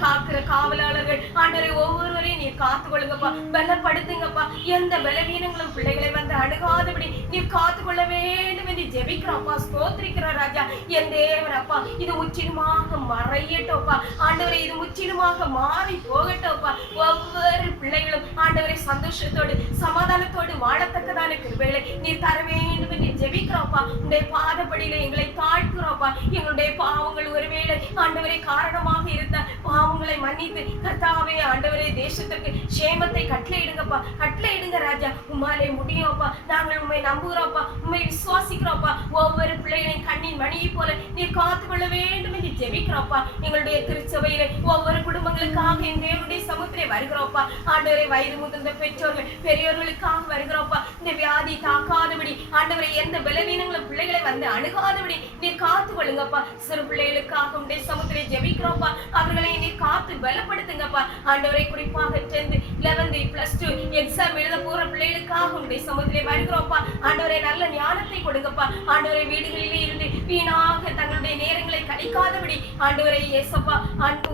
காக்கிற காவலாளர்கள் ஆண்டவரை ஒவ்வொருவரையும் நீர் காத்து கொள்ளுங்கப்பா, பலப்படுத்துங்கப்பா. எந்த பலவீனங்களும் பிள்ளைகளை வந்து அணுகாதபடி நீர் காத்து கொள்ள வேண்டும் என்று ஜெபிக்கிறோம்ப்பா. ஸ்தோத்திரிக்கிறோம் ராஜா. என் தேவனப்பா, இது முற்றிலுமாக மறையட்டோப்பா. ஆண்டவரை, இது முற்றிலுமாக மாறி போகட்டோப்பா. ஒவ்வொரு பிள்ளைகளும் ஆண்டவரை சந்தோஷத்தோடு சமாதானத்தோடு வாழத்தக்கதான கிருபைகளை நீர் தர வேண்டும் என்று ஜெபிக்கிறோம்ப்பா. உடைய பாதப்படியில எங்களை தாழ்த்துறோம்ப்பா. எங்களுடைய பாவங்கள் ஒருவேளை ஆண்டவரை காரணமாக இருந்த பாவங்களை மன்னித்து கர்த்தாவே ஆண்டவரே, தேசத்திற்கு சேமத்தை கட்டளையிடுங்கப்பா. கட்டளையிடுங்க ராஜா. உம்மாலே முடியும்ப்பா. நாங்கள் உண்மை நம்புகிறோம்ப்பா, உண்மை விசுவாசிக்கிறோம்ப்பா. ஒவ்வொரு பிள்ளைகளின் கண்ணின் மணியை போல நீர் காத்துக்கொள்ள வேண்டும் என்று ஜெபிக்கிறோம்ப்பா. எங்களுடைய திருச்சபையில ஒவ்வொரு குடும்பங்களுக்காக இந்த தேவனுடைய சமூகத்திலே வருகிறோம்ப்பா. ஆண்டவரை, வயது முதிர்ந்த பெற்றோர்கள் பெரியோர்களுக்காக வருகிறோம்ப்பா. இந்த வியாதி தாக்காதபடி ஆண்டவரை, எந்த பலவீனங்களும் பிள்ளைகளை வந்து அணுகாதபடி நீர் காத்து கொள்ளுங்கப்பா. சிறு பிள்ளைகளுக்காக உடைய சமூகத்திலே ஜெபிக்கிறோம்ப்பா. அவர்களை நீர் காத்து பலப்படுத்துங்கப்பா. ஆண்டவரை, குறிப்பாக 10th 11th +2 எக்ஸாம் எழுத போற பிள்ளைகளுக்காக உடைய சமூகத்திலே வருகிறோம்ப்பா. ஆண்டவரை, நல்ல ஞானத்தை கொடுங்கப்பா. ஆண்டவரை, வீடுகளிலே இருந்து வீணாக தங்களுடைய நேரங்களை கழிக்காதபடி ஆண்டவரை ஏசப்பா,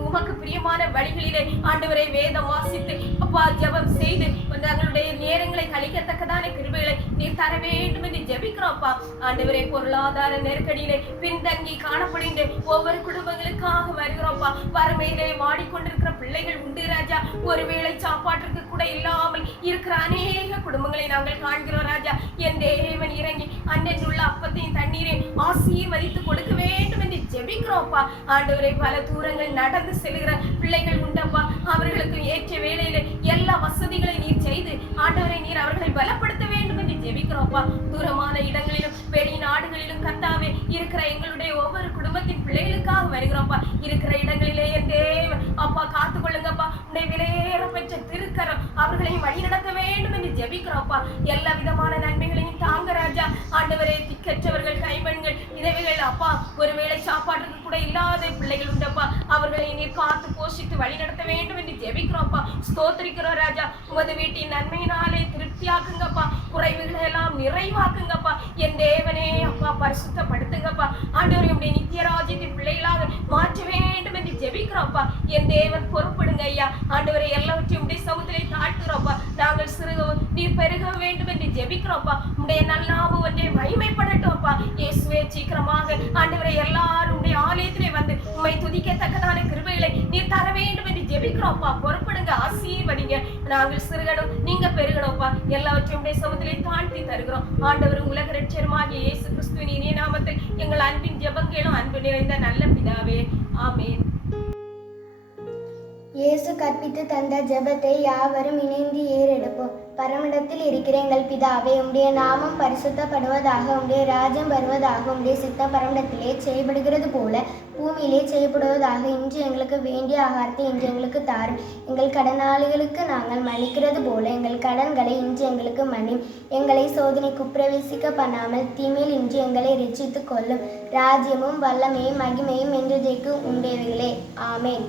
உமக்கு பிரியமான வழிகளிலே ஆண்டவரை வேதம் வாசித்து அப்பா ஜெபம் செய்து தங்களுடைய நேரங்களை கழிக்கத்தக்கதான கிருபைகளை நீர் தர வேண்டும் என்று ஜெபிக்கிறோம்ப்பா. ஆண்டவரை, பொருளாதார நெருக்கடியிலே பின்தங்கி காணப்படுகின்ற ஒவ்வொரு குடும்பங்களுக்காக வருகிறோம்ப்பா. வறுமையிலே வாடிக்கொண்டிருக்கிற பிள்ளைகள் உண்டு ராஜா. ஒருவேளை சாப்பாட்டிற்கு கூட இல்லாமல் இருக்கிற அநேக குடும்பங்களை நாங்கள் காண்கிறோம் ராஜா. என் தேவன் இறங்கி அன்றென்றுள்ள அப்பத்தையும் தண்ணீரையும் ஆசீர்வதித்து கொடுக்க வேண்டும் என்று ஜெபிக்கிறோம்ப்பா. ஆண்டவரை, பல தூரங்கள் நடந்து செல்கிற பிள்ளைகள் உண்டப்பா. அவர்களுக்கு ஏற்ற வேளையில எல்லா வசதிகளை நீர் செய்து ஆண்டவரை நீர் அவர்களை பலப்படுத்த வேண்டும் என்று ஜெபிக்கிறோம்ப்பா. தூரமான இடங்களிலும் வெளிநாடுகளிலும் கர்த்தாவே இருக்கிற எங்களுடைய ஒவ்வொரு குடும்பத்தின் பிள்ளைகளுக்காக வருகிறோம்ப்பா. இருக்கிற இடங்களிலே என் தேவன் அப்பா காத்து கொள்ளுங்கப்பா. உன்னை விலையேற பெற்ற திருக்கரம் அவர்களையும் வழி நடத்த வேண்டும் என்று ஜெபிக்கிறோம்ப்பா. எல்லா விதமான நன்மைகளையும் தாங்க ராஜா. ஆண்டவரே, திக்கற்றவர்கள், கைம்பெண்கள், விதவைகள் அப்பா, ஒருவேளை சாப்பாட்டுக்கு கூட இல்லாத பிள்ளைகள் உண்டப்பா. அவர்களை நீர் காத்து போஷித்து வழி நடத்த வேண்டும் என்று ஜெபிக்கிறோம்ப்பா. ஸ்தோத்திரிக்கிறோம் ராஜா. உமது வீட்டின் நன்மையினாலே திருப்தியாக்குங்கப்பா. குறைவுகளை எல்லாம் நிறைவாக்குங்கப்பா. என் தேவனே அப்பா, பரிசுத்தப்படுத்துங்கப்பா. ஆண்டவரே, உடைய நித்திய ராஜ்யத்தின் பிள்ளைகளாக மாற்ற வேண்டும் என்று ஜெபிக்கிறோம்ப்பா. என் தேவன் பொறுப்படுங்க ஐயா. ஆண்டவரை, எல்லாவற்றையும் உடைய சமூகத்திலே தாழ்த்துறோம்ப்பா. நாங்கள் சிறுகவும் நீர் பெருக வேண்டும் என்று ஜெபிக்கிறோம்ப்பா. உடைய நல்லாம ஒன்றை மகிமைப்படட்டும்ப்பா. இயேசுவே, சீக்கிரமாக ஆண்டவரை எல்லாரும் உடைய ஆலயத்திலே வந்து உம்மை துதிக்கத்தக்கதான கிருபைகளை நீர் தர வேண்டும் என்று ஜெபிக்கிறோம்ப்பா. பொறுப்படுங்க, ஆசீர்வதிங்க. நாங்கள் சிறுகணும், நீங்க பெருகணும்ப்பா. எல்லாவற்றையும் உடைய சமூகத்திலே தாழ்த்தி தருகிறோம். ஆண்டவர், உலக இரட்சகருமாகிய இயேசு கிறிஸ்து எங்கள் அன்பின் ஜெபங்களும் அன்பு நிறைந்த நல்ல பிதாவே, ஆமென். இயேசு கற்பித்து தந்த ஜெபத்தை யாவரும் இணைந்து ஏறெடுப்போம். பரமிடத்தில் இருக்கிற எங்கள் பிதாவே, உம்முடைய நாமம் பரிசுத்தப்படுவதாக, உம்முடைய ராஜ்யம் வருவதாக, உம்முடைய சித்தம் பரமிடத்திலே செய்யப்படுகிறது போல பூமியிலே செய்யப்படுவதாக. இன்று எங்களுக்கு வேண்டிய ஆகாரத்தை இன்று எங்களுக்கு தாரும். எங்கள் கடனாளிகளுக்கு நாங்கள் மன்னிக்கிறது போல எங்கள் கடன்களை இன்று எங்களுக்கு மன்னியும். எங்களை சோதனைக்கு பிரவேசிக்க பண்ணாமல் தீமையில் இன்று எங்களை ரட்சித்துக் கொள்ளும். ராஜ்யமும் வல்லமையும் மகிமையும் என்றைக்கு உடையவைகளே, ஆமென்.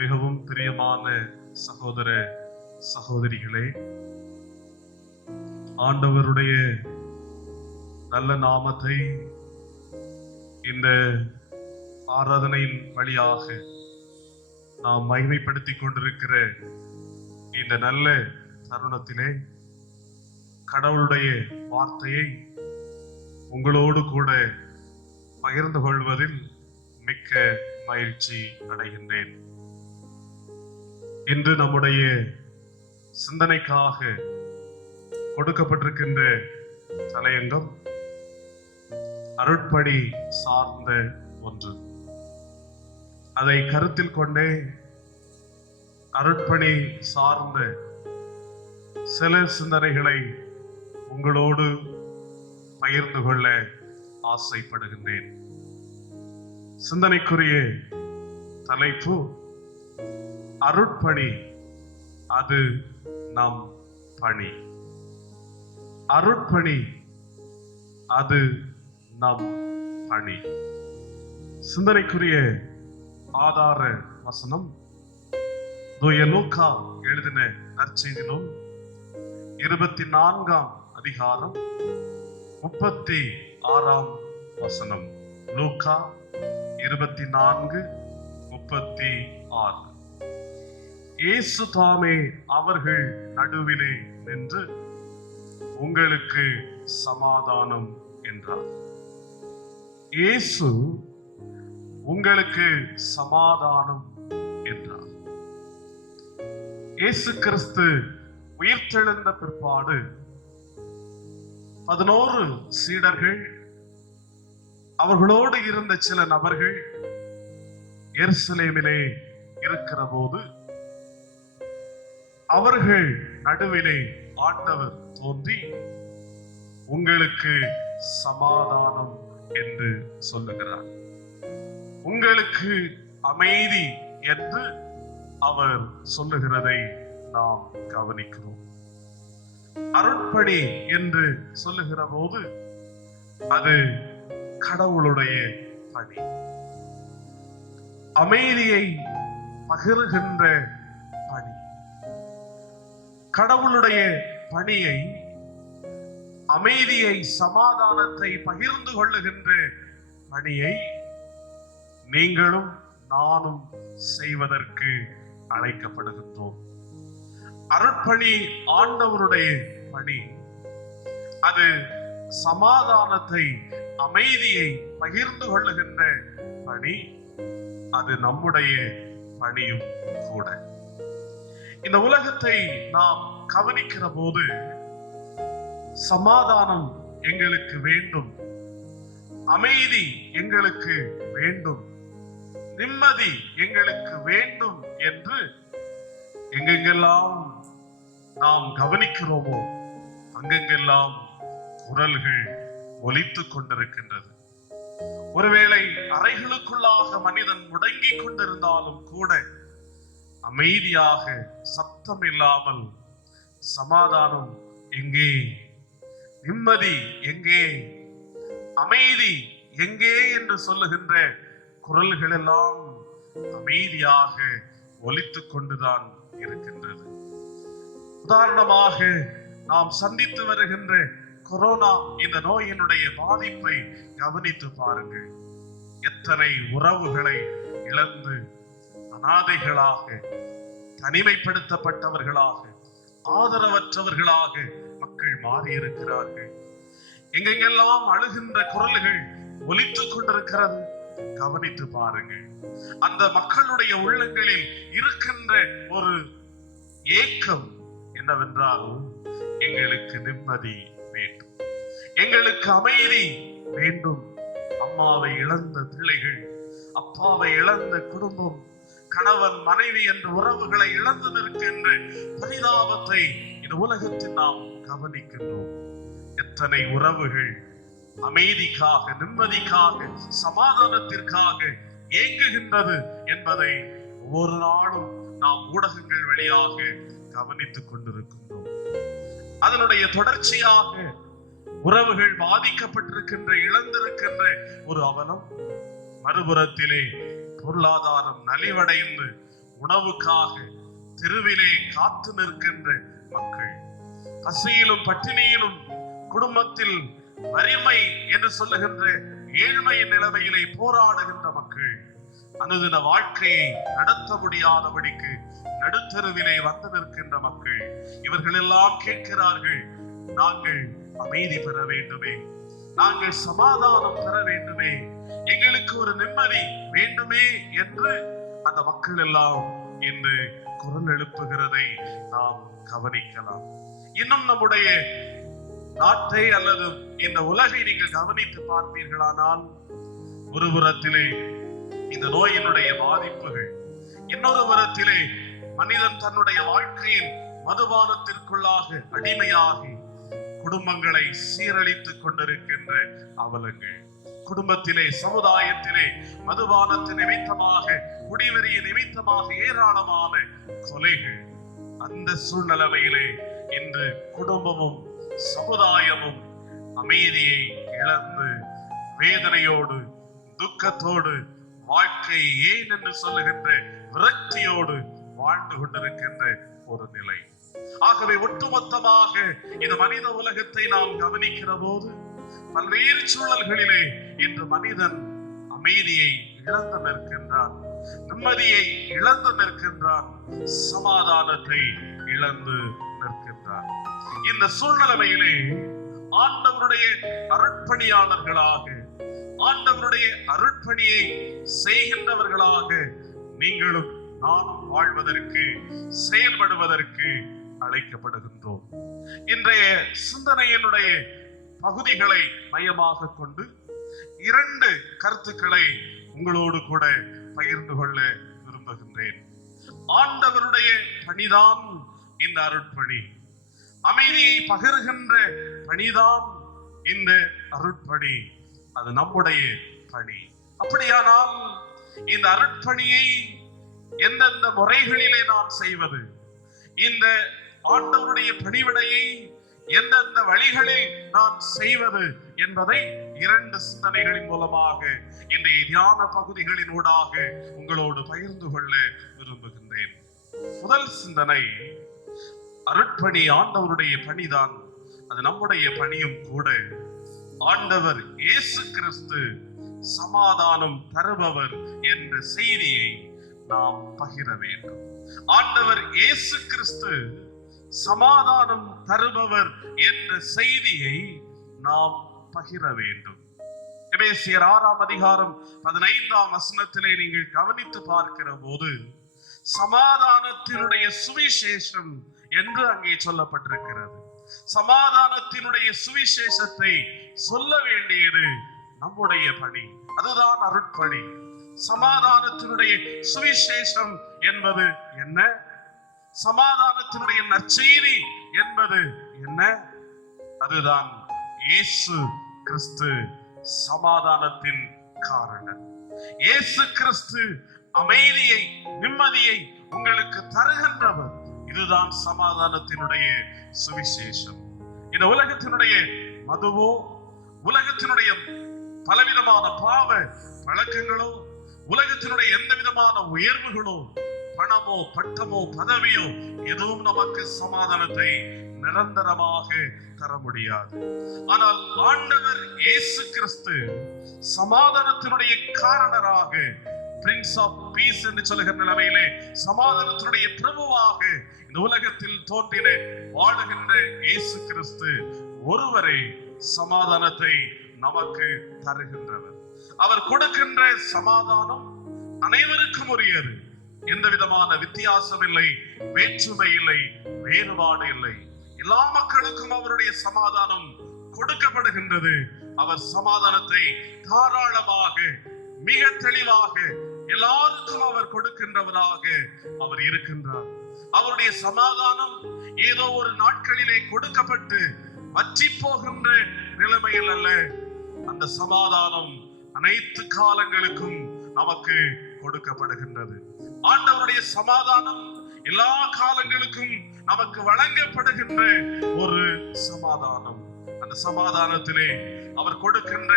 மிகவும் பிரியமான சகோதர சகோதரிகளே, ஆண்டவருடைய நல்ல நாமத்தை இந்த ஆராதனையின் வழியாக நாம் மகிமைப்படுத்திக் கொண்டிருக்கிற இந்த நல்ல தருணத்திலே கடவுளுடைய வார்த்தையை உங்களோடு கூட பகிர்ந்து கொள்வதில் மிக்க மகிழ்ச்சி அடைகின்றேன். இன்று நம்முடைய சிந்தனைக்காக கொடுக்கப்பட்டிருக்கின்ற தலையங்கம் அருட்பணி சார்ந்த ஒன்று. அதை கருத்தில் கொண்டே அருட்பணி சார்ந்த சில சிந்தனைகளை உங்களோடு பகிர்ந்து கொள்ள ஆசைப்படுகின்றேன். சிந்தனைக்குரிய தலைப்பு அருட்பணி, அது நம் பணி. அருட்பணி, அது நம் பணி. சிந்தனைக்குரிய ஆதார வசனம் தூய லூக்கா எழுதின நற்செய்தியிலும் 24ஆம் அதிகாரம் 36ஆம் வசனம். லூக்கா 24:36. இயேசு தாமே அவர்கள் நடுவிலே நின்று உங்களுக்கு சமாதானம் என்றார். இயேசு உங்களுக்கு சமாதானம் என்றார். இயேசு கிறிஸ்து உயிர்த்தெழுந்த பிற்பாடு 11 சீடர்கள், அவர்களோடு இருந்த சில நபர்கள் எருசலேமிலே இருக்கிற போது அவர்கள் நடுவிலே ஆண்டவர் தோன்றி உங்களுக்கு சமாதானம் என்று சொல்லுகிறார். உங்களுக்கு அமைதி என்று அவர் சொல்லுகிறதை நாம் கவனிக்கிறோம். அருட்பணி என்று சொல்லுகிற போது அது கடவுளுடைய பணி. அமைதியை பகிர்கின்ற பணி. கடவுளுடைய பணியை, அமைதியை, சமாதானத்தை பகிர்ந்து கொள்ளுகின்ற பணியை நீங்களும் நானும் செய்வதற்கு அழைக்கப்படுகின்றோம். அருட்பணி ஆண்டவருடைய பணி. அது சமாதானத்தை, அமைதியை பகிர்ந்து கொள்ளுகின்ற பணி. அது நம்முடைய பணியும் கூட. இந்த உலகத்தை நாம் கவனிக்கிற போது சமாதானம் எங்களுக்கு வேண்டும், அமைதி எங்களுக்கு வேண்டும், நிம்மதி எங்களுக்கு வேண்டும் என்று எங்கெங்கெல்லாம் நாம் கவனிக்கிறோமோ அங்கெங்கெல்லாம் குரல்கள் ஒலித்துக் கொண்டிருக்கின்றது. ஒருவேளை அறைகளுக்குள்ளாக மனிதன் முடங்கிக் கொண்டிருந்தாலும் கூட அமைதியாக சத்தம் இல்லாமல் சமாதானம் எங்கே, நிம்மதி எங்கே, அமைதி எங்கே என்று சொல்லுகின்ற குரல்கள் எல்லாம் அமைதியாக ஒலித்துக் கொண்டுதான் இருக்கின்றது. உதாரணமாக நாம் சந்தித்து வருகின்ற கொரோனா இந்த நோயினுடைய பாதிப்பை கவனித்து பாருங்கள். எத்தனை உறவுகளை இழந்து அனாதைகளாக, தனிமைப்படுத்தப்பட்டவர்களாக, ஆதரவற்றவர்களாக மக்கள் மாறியிருக்கிறார்கள். எங்கெங்கெல்லாம் அழுகின்ற குரல்கள் ஒலித்துக் கொண்டிருக்கிறது. கவனித்து பாருங்கள். அந்த மக்களுடைய உள்ளங்களில் இருக்கின்ற ஒரு ஏக்கம் என்னவென்றால், எங்களுக்கு நிம்மதி வேண்டும், எங்களுக்கு அமைதி வேண்டும். அம்மாவை இழந்த பிள்ளைகள், அப்பாவை இழந்த குடும்பம், கணவன் மனைவி என்ற உறவுகளை இழந்து நிற்கின்ற பரிதாபத்தை இந்த உலகத்தில் நாம் கவனிக்கின்றோம். எத்தனை உறவுகள் அமைதிக்காக, நிம்மதிக்காக, சமாதானத்திற்காக ஏங்குகின்றது என்பதை ஒவ்வொரு நாளும் நாம் ஊடகங்கள் வழியாக கவனித்துக் கொண்டிருக்கின்றோம். அதனுடைய தொடர்ச்சியாக உறவுகள் பாதிக்கப்பட்டிருக்கின்ற, இழந்திருக்கின்ற ஒரு அவலம். மறுபுறத்திலே பொருளாதாரம் நலிவடைந்து உணவுக்காக தெருவிலே காத்து நிற்கின்ற மக்கள், பசியிலும் பட்டினியிலும், குடும்பத்தில் வறுமை என்று சொல்லுகின்ற ஏழ்மையின் நிலைமையிலே போராடுகின்ற மக்கள், அனுதின வாழ்க்கையை நடத்த முடியாதபடிக்கு நடுத்தருவிலே வந்து நிற்கின்ற மக்கள், இவர்கள் எல்லாம் கேட்கிறார்கள், நாங்கள் அமைதி பெற வேண்டுமே, நாங்கள் சமாதானம் பெற வேண்டுமே, எங்களுக்கு ஒரு நிம்மதி வேண்டுமே என்று அந்த மக்கள் எல்லாம் இன்று குரல் எழுப்புகிறதை நாம் கவனிக்கலாம். இன்னும் நம்முடைய நாட்டை அல்லது இந்த உலகை நீங்கள் கவனித்து பார்ப்பீர்களானால், ஒரு புறத்திலே இந்த நோயினுடைய பாதிப்புகள், இன்னொரு புறத்திலே மனிதன் தன்னுடைய வாழ்க்கையின் மதுபானத்திற்குள்ளாக அடிமையாகி குடும்பங்களை சீரழித்துக் கொண்டிருக்கின்ற அவலங்கள், குடும்பத்திலே, சமுதாயத்திலே மதுபானத்தின் நிமித்தமாக, குடிவெறிய நிமித்தமாக ஏராளமான கொலைகள். அந்த சூழ்நிலையிலே இன்று குடும்பமும் சமுதாயமும் அமைதியை இழந்து வேதனையோடு, துக்கத்தோடு, வாழ்க்கை ஏன் என்று சொல்லுகின்ற விரக்தியோடு வாழ்ந்து கொண்டிருக்கின்ற ஒரு நிலை. ஆகவே ஒட்டுமொத்தமாக இந்த மனித உலகத்தை நாம் கவனிக்கிற போது பல்வேறு சூழல்களிலே இன்று மனிதன் அமைதியை இழந்து நிற்கின்றான், நிம்மதியை இழந்து நிற்கின்றான், சமாதானத்தை இழந்து நிற்கின்றான். இந்த சூழ்நிலையிலே ஆண்டவருடைய அருட்பணியாளர்களாக, ஆண்டவருடைய அருட்பணியை செய்கின்றவர்களாக நீங்களும் நானும் வாழ்வதற்கு, செயல்படுவதற்கு அழைக்கப்படுகின்றோம். இன்றைய சிந்தனையினுடைய பகுதிகளை மையமாக கொண்டு 2 கருத்துக்களை உங்களோடு கூட பகிர்ந்து கொள்ள விரும்புகிறேன். விரும்புகின்றேன். ஆண்டவருடைய பணிதான் இந்த அருட்பணி. அமைதியை பகிர்கின்ற பணிதான் இந்த அருட்பணி. அது நம்முடைய பணி. அப்படியானால் இந்த அருட்பணியை எந்தெந்த முறைகளிலே நாம் செய்வது, இந்த ஆண்டவருடைய பணிவிடையை எந்தெந்த வழிகளில் நாம் செய்வது என்பதை 2 சிந்தனைகளின் மூலமாக இன்றைய தியான பகுதிகளின் ஊடாக உங்களோடு பகிர்ந்து கொள்ள விரும்புகின்றேன். முதல் சிந்தனை, அருட்பணி ஆண்டவருடைய பணிதான், அது நம்முடைய பணியும் கூட. ஆண்டவர் இயேசு கிறிஸ்து சமாதானம் தருபவர் என்ற செய்தியை நாம் பகிர வேண்டும். ஆண்டவர் இயேசு கிறிஸ்து சமாதானம் தருபவர் என்ற செய்தியை நாம் பகிர வேண்டும். எபேசியர் 6ஆம் அதிகாரம் 15ஆம் வசனத்திலே நீங்கள் கவனித்து பார்க்கிற போது சமாதானத்தினுடைய சுவிசேஷம் என்று அங்கே சொல்லப்பட்டிருக்கிறது. சமாதானத்தினுடைய சுவிசேஷத்தை சொல்ல வேண்டியது நம்முடைய பணி. அதுதான் அருட்பணி. சமாதானத்தினுடைய சுவிசேஷம் என்பது என்ன? சமாதானத்தினுடைய நற்செய்தி என்பது என்ன? அதுதான் இயேசு கிறிஸ்து சமாதானத்தின் காரணம். இயேசு கிறிஸ்து அமைதியை, நிம்மதியை உங்களுக்கு தருகின்றவர். இதுதான் சமாதானத்தினுடைய சுவிசேஷம். இந்த உலகத்தினுடைய மதுவோ, உலகத்தினுடைய பலவிதமான பாவ பழக்கங்களோ, உலகத்தினுடைய எந்த விதமான உயர்வுகளோ, பணமோ பட்டமோ பதவியோ எதுவும் நமக்கு சமாதானத்தை நிரந்தரமாக தர முடியாது. ஆனால் ஆண்டவர் இயேசு கிறிஸ்து சமாதானத்தினுடைய காரணராக, பிரின்ஸ் ஆஃப் பீஸ் என்று சொல்லுகிற நிலைமையிலே சமாதானத்தினுடைய பிரபுவாக இந்த உலகத்தில் தோன்றின வாழுகின்ற இயேசு கிறிஸ்து ஒருவரே சமாதானத்தை நமக்கு தருகின்றவர். அவர் கொடுக்கின்ற சமாதானம் அனைவருக்கும் உரியது. எந்த விதமான வித்தியாசம் இல்லை, வேற்றுமை இல்லை, வேறுபாடு இல்லை. எல்லா மக்களுக்கும் அவருடைய சமாதானம் கொடுக்கப்படுகின்றது. அவர் சமாதானத்தை தாராளமாக, மிக தெளிவாக எல்லாருக்கும் அவர் கொடுக்கின்றவராக அவர் இருக்கின்றார். அவருடைய சமாதானம் ஏதோ ஒரு நாட்களிலே கொடுக்கப்பட்டு வற்றி போகின்ற நிலைமையில் அல்ல. அந்த சமாதானம் அனைத்து காலங்களுக்கும் நமக்கு கொடுக்கப்படுகின்றது. ஆண்டவருடைய சமாதானம் எல்லா காலங்களுக்கும் நமக்கு வழங்கப்படுகின்ற ஒரு சமாதானம். அந்த சமாதானத்திலே, அவர் கொடுக்கின்ற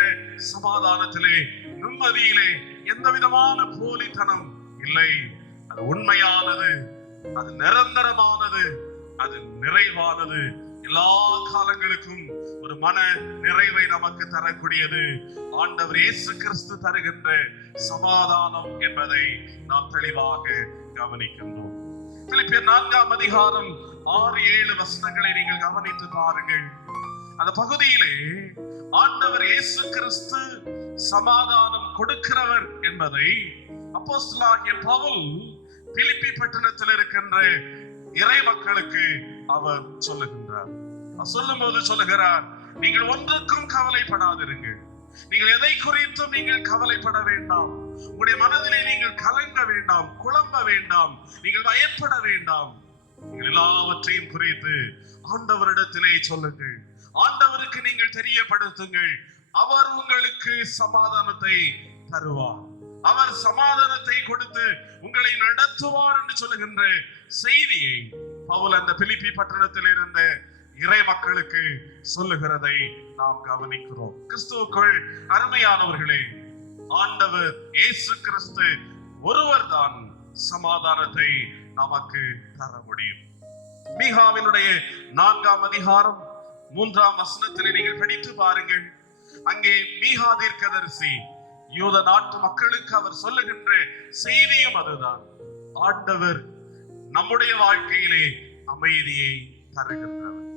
சமாதானத்திலே, நிம்மதியிலே எந்த விதமான போலித்தனம் இல்லை. அது உண்மையானது, அது நிரந்தரமானது, அது நிறைவானது. எல்லா காலங்களுக்கும் ஒரு மன நிறைவை நமக்கு தரக்கூடியது ஆண்டவர் இயேசு கிறிஸ்து தருகின்ற சமாதானம் என்பதை நாம் தெளிவாக கவனிக்கின்றோம். பிலிப்பியர் 4ஆம் அதிகாரம் 6-7 வசனங்களை நீங்கள் கவனித்து பாருங்கள். அந்த பகுதியிலே ஆண்டவர் இயேசு கிறிஸ்து சமாதானம் கொடுக்கிறவர் என்பதை அப்போஸ்தலனாகிய பவுல் பிலிப்பி பட்டணத்தில் இருக்கின்ற இறை மக்களுக்கு அவர் சொல்லுகின்றார். சொல்லும் போது சொல்லுகிறார், நீங்கள் ஒன்றுக்கும் கவலைப்படாதிருங்கள். நீங்கள் எதை குறித்தும் நீங்கள் கவலைப்பட வேண்டாம். உங்களுடைய மனதிலே நீங்கள் கலங்க வேண்டாம், குழம்ப வேண்டாம், நீங்கள் பயப்பட வேண்டாம். நீங்கள் எல்லாவற்றையும் குறித்து ஆண்டவரிடத்திலே சொல்லுங்கள். ஆண்டவருக்கு நீங்கள் தெரியப்படுத்துங்கள். அவர் உங்களுக்கு சமாதானத்தை தருவார். அவர் சமாதானத்தை கொடுத்து உங்களை நடத்துவார் என்று சொல்லுகின்ற செய்தியை பவுல் அந்த பிலிப்பி பட்டணத்தில் இருந்த இறை மக்களுக்கு சொல்லுகிறதை நாம் கவனிக்கிறோம். கிறிஸ்துவுக்குள் அருமையானவர்களே, ஆண்டவர் இயேசு கிறிஸ்து ஒருவர் தான் சமாதானத்தை நமக்கு தர முடியும். மீகாவினுடைய 4ஆம் அதிகாரம் 3ஆம் வசனத்திலே நீங்கள் படித்து பாருங்கள். அங்கே மீகா தீர்க்கதரிசி யூத நாட்டு மக்களுக்கு அவர் சொல்லுகின்ற செய்தியும் அதுதான். ஆண்டவர் நம்முடைய வாழ்க்கையிலே அமைதியை தருகின்றவர்.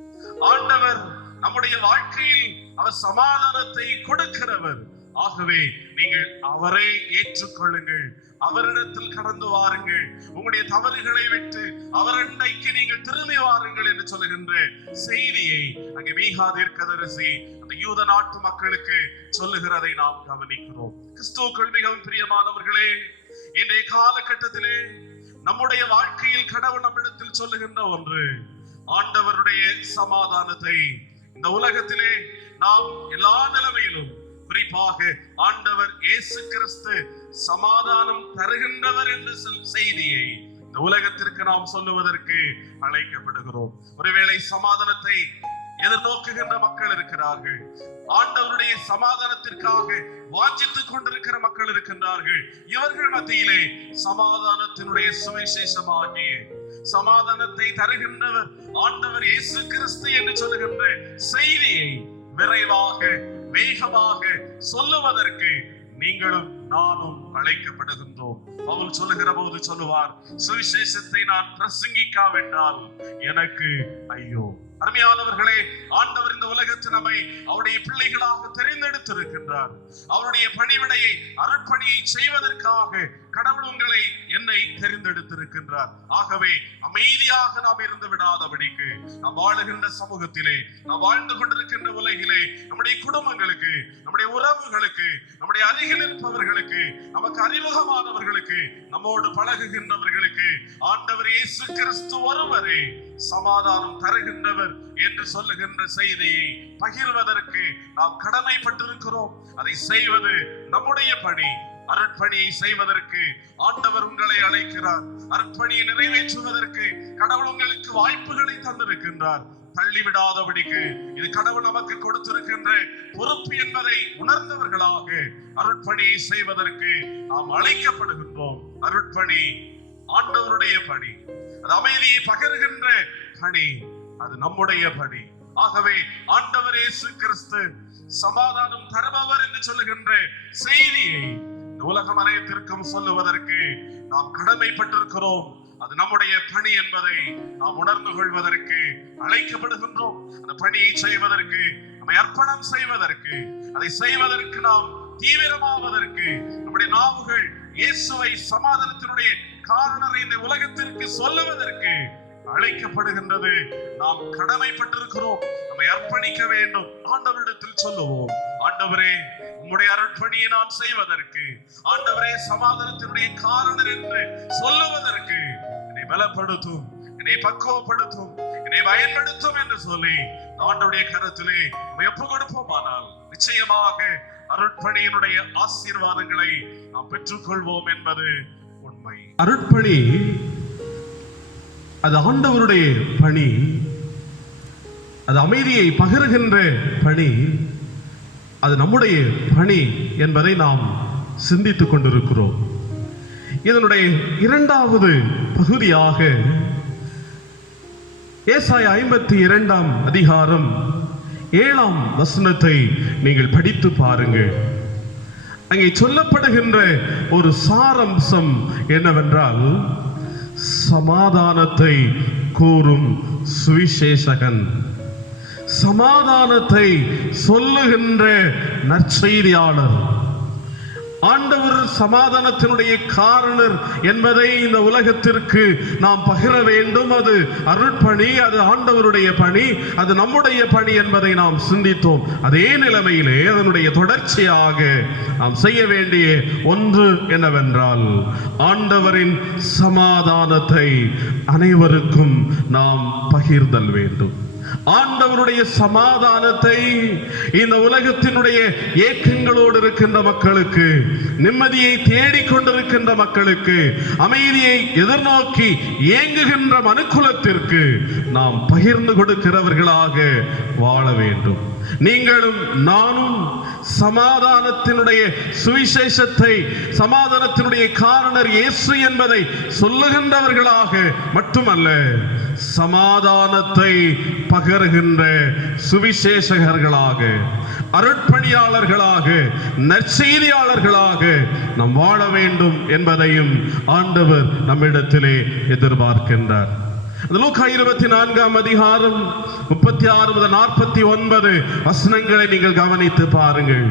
ஆண்டவர் நம்முடைய வாழ்க்கையில் அவர் சமாதானத்தை கொடுக்கிறவர். ஆகவே நீங்கள் அவரை ஏற்றுக்கொள்ளுங்கள், அவரிடத்தில் கடந்து வாருங்கள், உங்களுடைய தவறுகளை விட்டு அவரண்டைக்கு நீங்கள் திரும்பி வாருங்கள் என்று சொல்லுகின்ற செய்தியை அங்கே மீகா தீர்க்கதரிசி அந்த யூத நாட்டு மக்களுக்கு சொல்லுகிறதை நாம் கவனிக்கிறோம். கிறிஸ்துவுக்குள் மிகவும் பிரியமானவர்களே, இன்றைய காலகட்டத்திலே நம்முடைய வாழ்க்கையில் கடவுள் நம்மிடத்தில் சொல்லுகின்ற ஒன்று, ஆண்டவருடைய சமாதானத்தை இந்த உலகத்திலே நாம் எல்லா நிலைமையிலும், குறிப்பாக ஆண்டவர் இயேசு கிறிஸ்து சமாதானம் தருகின்றவர் என்ற செய்தியை இந்த உலகத்திற்கு நாம் சொல்லுவதற்கு அழைக்கப்படுகிறோம். ஒருவேளை சமாதானத்தை எதிர்நோக்குகின்ற மக்கள் இருக்கிறார்கள், ஆண்டவருடைய சமாதானத்திற்காக வாஞ்சித்துக் கொண்டிருக்கிற மக்கள் இருக்கின்றார்கள். இவர்கள் மத்தியிலே சமாதானத்தினுடைய சுவிசேஷமாகிய சமாதானத்தை தருகின்றவர் ஆண்டவர் இயேசு கிறிஸ்து என்று சொல்லுகின்ற செய்தியை விரைவாக வேகமாக சொல்லுவதற்கு நீங்களும் நானும் அழைக்கப்படுகின்றோம். பவுல் சொல்லுகிற போது சொல்லுவார், சுவிசேஷத்தை நான் பிரசங்கிக்காவிட்டால் எனக்கு ஐயோ. அருமையானவர்களே, ஆண்டவர் இந்த உலகத்தில் நம்மை அவருடைய பிள்ளைகளாக தெரிந்தெடுத்திருக்கின்றார். அவருடைய பணிவிடையை, அருட்பணியை செய்வதற்காக கடவுள் உங்களை என்னை தெரிந்தெடுத்திருக்கின்றார். ஆகவே அமைதியாக நாம் இருந்து விடாதபடிக்கு, நாம் வாழுகின்ற சமூகத்திலே, நாம் வாழ்ந்து கொண்டிருக்கின்ற உலகிலே, நம்முடைய குடும்பங்களுக்கு, நம்முடைய உறவுகளுக்கு, நம்முடைய அருகில் இருப்பவர்களுக்கு, நமக்கு அறிமுகமானவர்களுக்கு, நம்மோடு பழகுகின்றவர்களுக்கு ஆண்டவர் இயேசு கிறிஸ்து ஒருவரே சமாதானம் தருகின்றவர் என்று சொல்லுகின்ற செய்தியை பகிர்வதற்கு நாம் கடமைப்பட்டிருக்கிறோம். அதை செய்வது நம்முடைய பணி. அருட்பணியை செய்வதற்கு ஆண்டவர் உங்களை அழைக்கிறார். அருட்பணியை நிறைவேற்றுவதற்கு கடவுள் உங்களுக்கு வாய்ப்புகளை தந்திருக்கின்றார். தள்ளிவிடாதபடிக்கு இது கடவுள் நமக்கு கொடுத்திருக்கின்ற பொறுப்பு என்பதை உணர்ந்தவர்களாக அருட்பணியை செய்வதற்கு நாம் அழைக்கப்படுகின்றோம். அருட்பணி ஆண்டவருடைய பணி, அது அமைதியை பகிர்கின்ற பணி, அது நம்முடைய பணி. ஆகவே ஆண்டவர் இயேசு கிறிஸ்து சமாதானம் தருபவர் என்று சொல்லுகின்ற செய்தியை உலகம் அனைத்திற்கும் சொல்லுவதற்கு நாம் கடமைப்பட்டிருக்கிறோம். அது நம்முடைய பணி என்பதை நாம் உணர்ந்து கொள்வதற்கு அழைக்கப்படுகின்றோம். அந்த பணியை செய்வதற்கு, நம்மை அர்ப்பணம் செய்வதற்கு, அதை செய்வதற்கு நாம் தீவிரமாவதற்கு, நம்முடைய நாவுகள் இயேசுவை சமாதானத்தினுடைய காரணரை இந்த உலகத்திற்கு சொல்லுவதற்கு அழைக்கப்படுகின்றது. நாம் கடமைப்பட்டிருக்கிறோம். நம்மை அர்ப்பணிக்க வேண்டும். ஆண்டவரிடத்தில் சொல்லுவோம், ஆண்டவரே உம்முடைய அர்ப்பணியை நான் செய்வதற்கு, ஆண்டவரே சமாதானத்தினுடைய காரணர் என்று சொல்லுவதற்கு என்னை பலப்படுத்தும், என்னை பக்குவப்படுத்தும், என்னை பயன்படுத்தும் என்று சொல்லி ஆண்டவருடைய கரத்திலே நம்ம ஒப்பு கொடுப்போமானால் நிச்சயமாக அருட்பணியினுடைய ஆசீர்வாதங்களை நாம் பெற்றுக்கொள்வோம் என்பது உண்மை. அருட்பணி அது ஆண்டவருடைய பணி, அது அமைதியை பகிர்கின்ற பணி, அது நம்முடைய பணி என்பதை நாம் சிந்தித்துக் கொண்டிருக்கிறோம். இதனுடைய இரண்டாவது பகுதியாக ஏசாயா 52 அதிகாரம் 7 வசனத்தை நீங்கள் படித்து பாருங்கள். அங்கே சொல்லப்படுகின்ற ஒரு சாரம்சம் என்னவென்றால், சமாதானத்தை கூறும் சுவிசேஷகன், சமாதானத்தை சொல்லுகின்ற நற்செய்தியாளர், ஆண்டவர் சமாதானத்தினுடைய காரணர் என்பதை இந்த உலகத்திற்கு நாம் பகிர வேண்டும். அது அருட்பணி, அது ஆண்டவருடைய பணி, அது நம்முடைய பணி என்பதை நாம் சிந்தித்தோம். அதே நிலைமையிலே அதனுடைய தொடர்ச்சியாக நாம் செய்ய வேண்டிய ஒன்று என்னவென்றால், ஆண்டவரின் சமாதானத்தை அனைவருக்கும் நாம் பகிர்தல் வேண்டும். ஆண்டவருடைய சமாதானத்தை இந்த உலகத்தினுடைய ஏக்கங்களோடு இருக்கின்ற மக்களுக்கு, நிம்மதியை தேடிக்கொண்டிருக்கின்ற மக்களுக்கு, அமைதியை எதிர்நோக்கி ஏங்குகின்ற மனுக்குலத்திற்கு நாம் பகிர்ந்து கொடுக்கிறவர்களாக வாழ வேண்டும். நீங்களும் நானும் சமாதானத்தினுடைய சுவிசேஷத்தை, சமாதானத்தினுடைய காரணர் இயேசு என்பதை சொல்லுகின்றவர்களாக மட்டுமல்ல, சமாதானத்தை பகருகின்ற சுவிசேஷகர்களாக, அருட்பணியாளர்களாக, நற்செய்தியாளர்களாக நாம் வாழ வேண்டும் என்பதையும் ஆண்டவர் நம்மிடத்திலே எதிர்பார்க்கின்றார். லூக்கா 24 அதிகாரம் 36 முதல் 49 வசனங்களை நீங்கள் கவனித்து பாருங்கள்.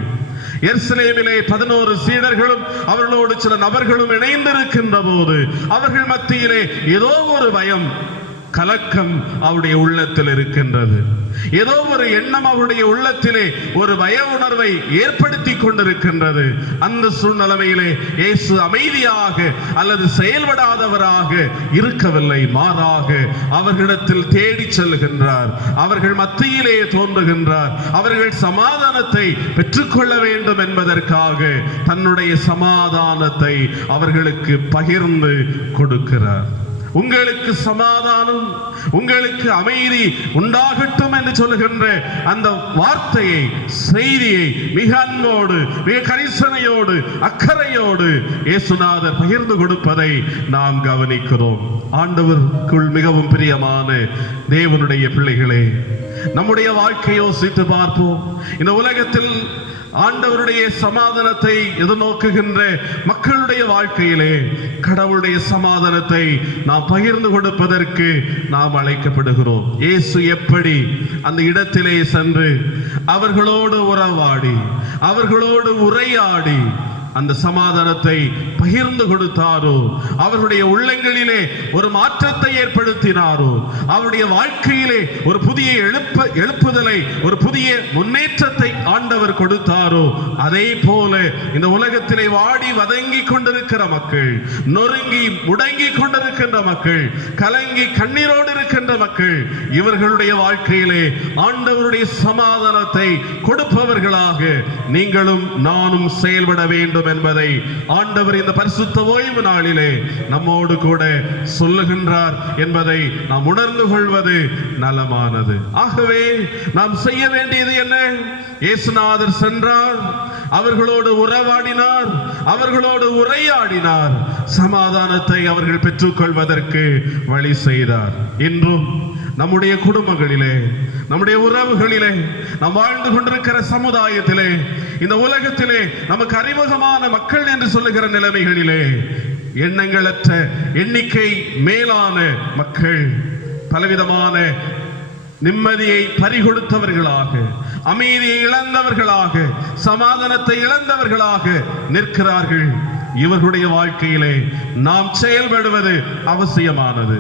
எருசலேமிலே 11 சீடர்களும் அவர்களோடு சில நபர்களும் இணைந்திருக்கின்ற போது அவர்கள் மத்தியிலே ஏதோ ஒரு பயம், கலக்கம் அவருடைய உள்ளத்தில் இருக்கின்றது. ஏதோ ஒரு எண்ணம் அவருடைய உள்ளத்திலே ஒரு பய உணர்வை ஏற்படுத்தி கொண்டிருக்கின்றது. அந்த சூழ்நிலையிலே இயேசு அமைதியாக அல்லது செயல்படாதவராக இருக்கவில்லை, மாறாக அவர்களிடத்தில் தேடி செல்கின்றார், அவர்கள் மத்தியிலே தோன்றுகின்றார், அவர்கள் சமாதானத்தை பெற்றுக்கொள்ள வேண்டும் என்பதற்காக தன்னுடைய சமாதானத்தை அவர்களுக்கு பகிர்ந்து கொடுக்கிறார். உங்களுக்கு சமாதானம், உங்களுக்கு அமைதி உண்டாகட்டும் என்று சொல்லுகின்ற அந்த வார்த்தையை, செய்தியை மிக அன்போடு, மிக கரிசனையோடு, அக்கறையோடு இயேசுநாதர் பகிர்ந்து கொடுப்பதை நாம் கவனிக்கிறோம். ஆண்டவருக்குள் மிகவும் பிரியமான தேவனுடைய பிள்ளைகளே, நம்முடைய வாழ்க்கையை யோசித்து பார்ப்போம். இந்த உலகத்தில் ஆண்டவருடைய சமாதானத்தை எதிர்நோக்குகின்ற மக்களுடைய வாழ்க்கையிலே கடவுளுடைய சமாதானத்தை நாம் பகிர்ந்து கொடுப்பதற்கு நாம் அழைக்கப்படுகிறோம். இயேசு எப்படி அந்த இடத்திலே சென்று அவர்களோடு உறவாடி, அவர்களோடு உரையாடி அந்த சமாதானத்தை பகிர்ந்து கொடுத்தாரோ, அவருடைய உள்ளங்களிலே ஒரு மாற்றத்தை ஏற்படுத்தினாரோ, அவருடைய வாழ்க்கையிலே ஒரு புதிய எழுப்புதலை, ஒரு புதிய முன்னேற்றத்தை ஆண்டவர் கொடுத்தாரோ, அதே போல இந்த உலகத்திலே வாடி வதங்கி கொண்டிருக்கிற மக்கள், நொறுங்கி முடங்கி கொண்டிருக்கின்ற மக்கள், கலங்கி கண்ணீரோடு இருக்கின்ற மக்கள், இவர்களுடைய வாழ்க்கையிலே ஆண்டவருடைய சமாதானத்தை கொடுப்பவர்களாக நீங்களும் நானும் செயல்பட வேண்டும் என்பதை ஆண்டவர் இந்த பரிசுத்த ஓய்வு நாளிலே நம்மோடு கூட சொல்லுகின்றார் என்பதை நாம் உணர்ந்து கொள்வது நலமானது. ஆகவே நாம் செய்ய வேண்டியது என்ன? இயேசுநாதர் சென்றார், அவர்களோடு உறவாடினார், அவர்களோடு உரையாடினார், சமாதானத்தை அவர்கள் பெற்றுக்கொள்வதற்கு வழி செய்தார். இன்றும் நம்முடைய குடும்பங்களிலே, நம்முடைய உறவுகளிலே, நாம் வாழ்ந்து கொண்டிருக்கிற சமுதாயத்திலே, இந்த உலகத்திலே நமக்கு அறிமுகமான மக்கள் என்று சொல்லுகிற நிலைமைகளிலே எண்ணங்களற்ற எண்ணிக்கை மேலான மக்கள் பலவிதமான நிம்மதியை பறிகொடுத்தவர்களாக, அமைதியை இழந்தவர்களாக, சமாதானத்தை இழந்தவர்களாக நிற்கிறார்கள். இவர்களுடைய வாழ்க்கையிலே நாம் செயல்படுவது அவசியமானது.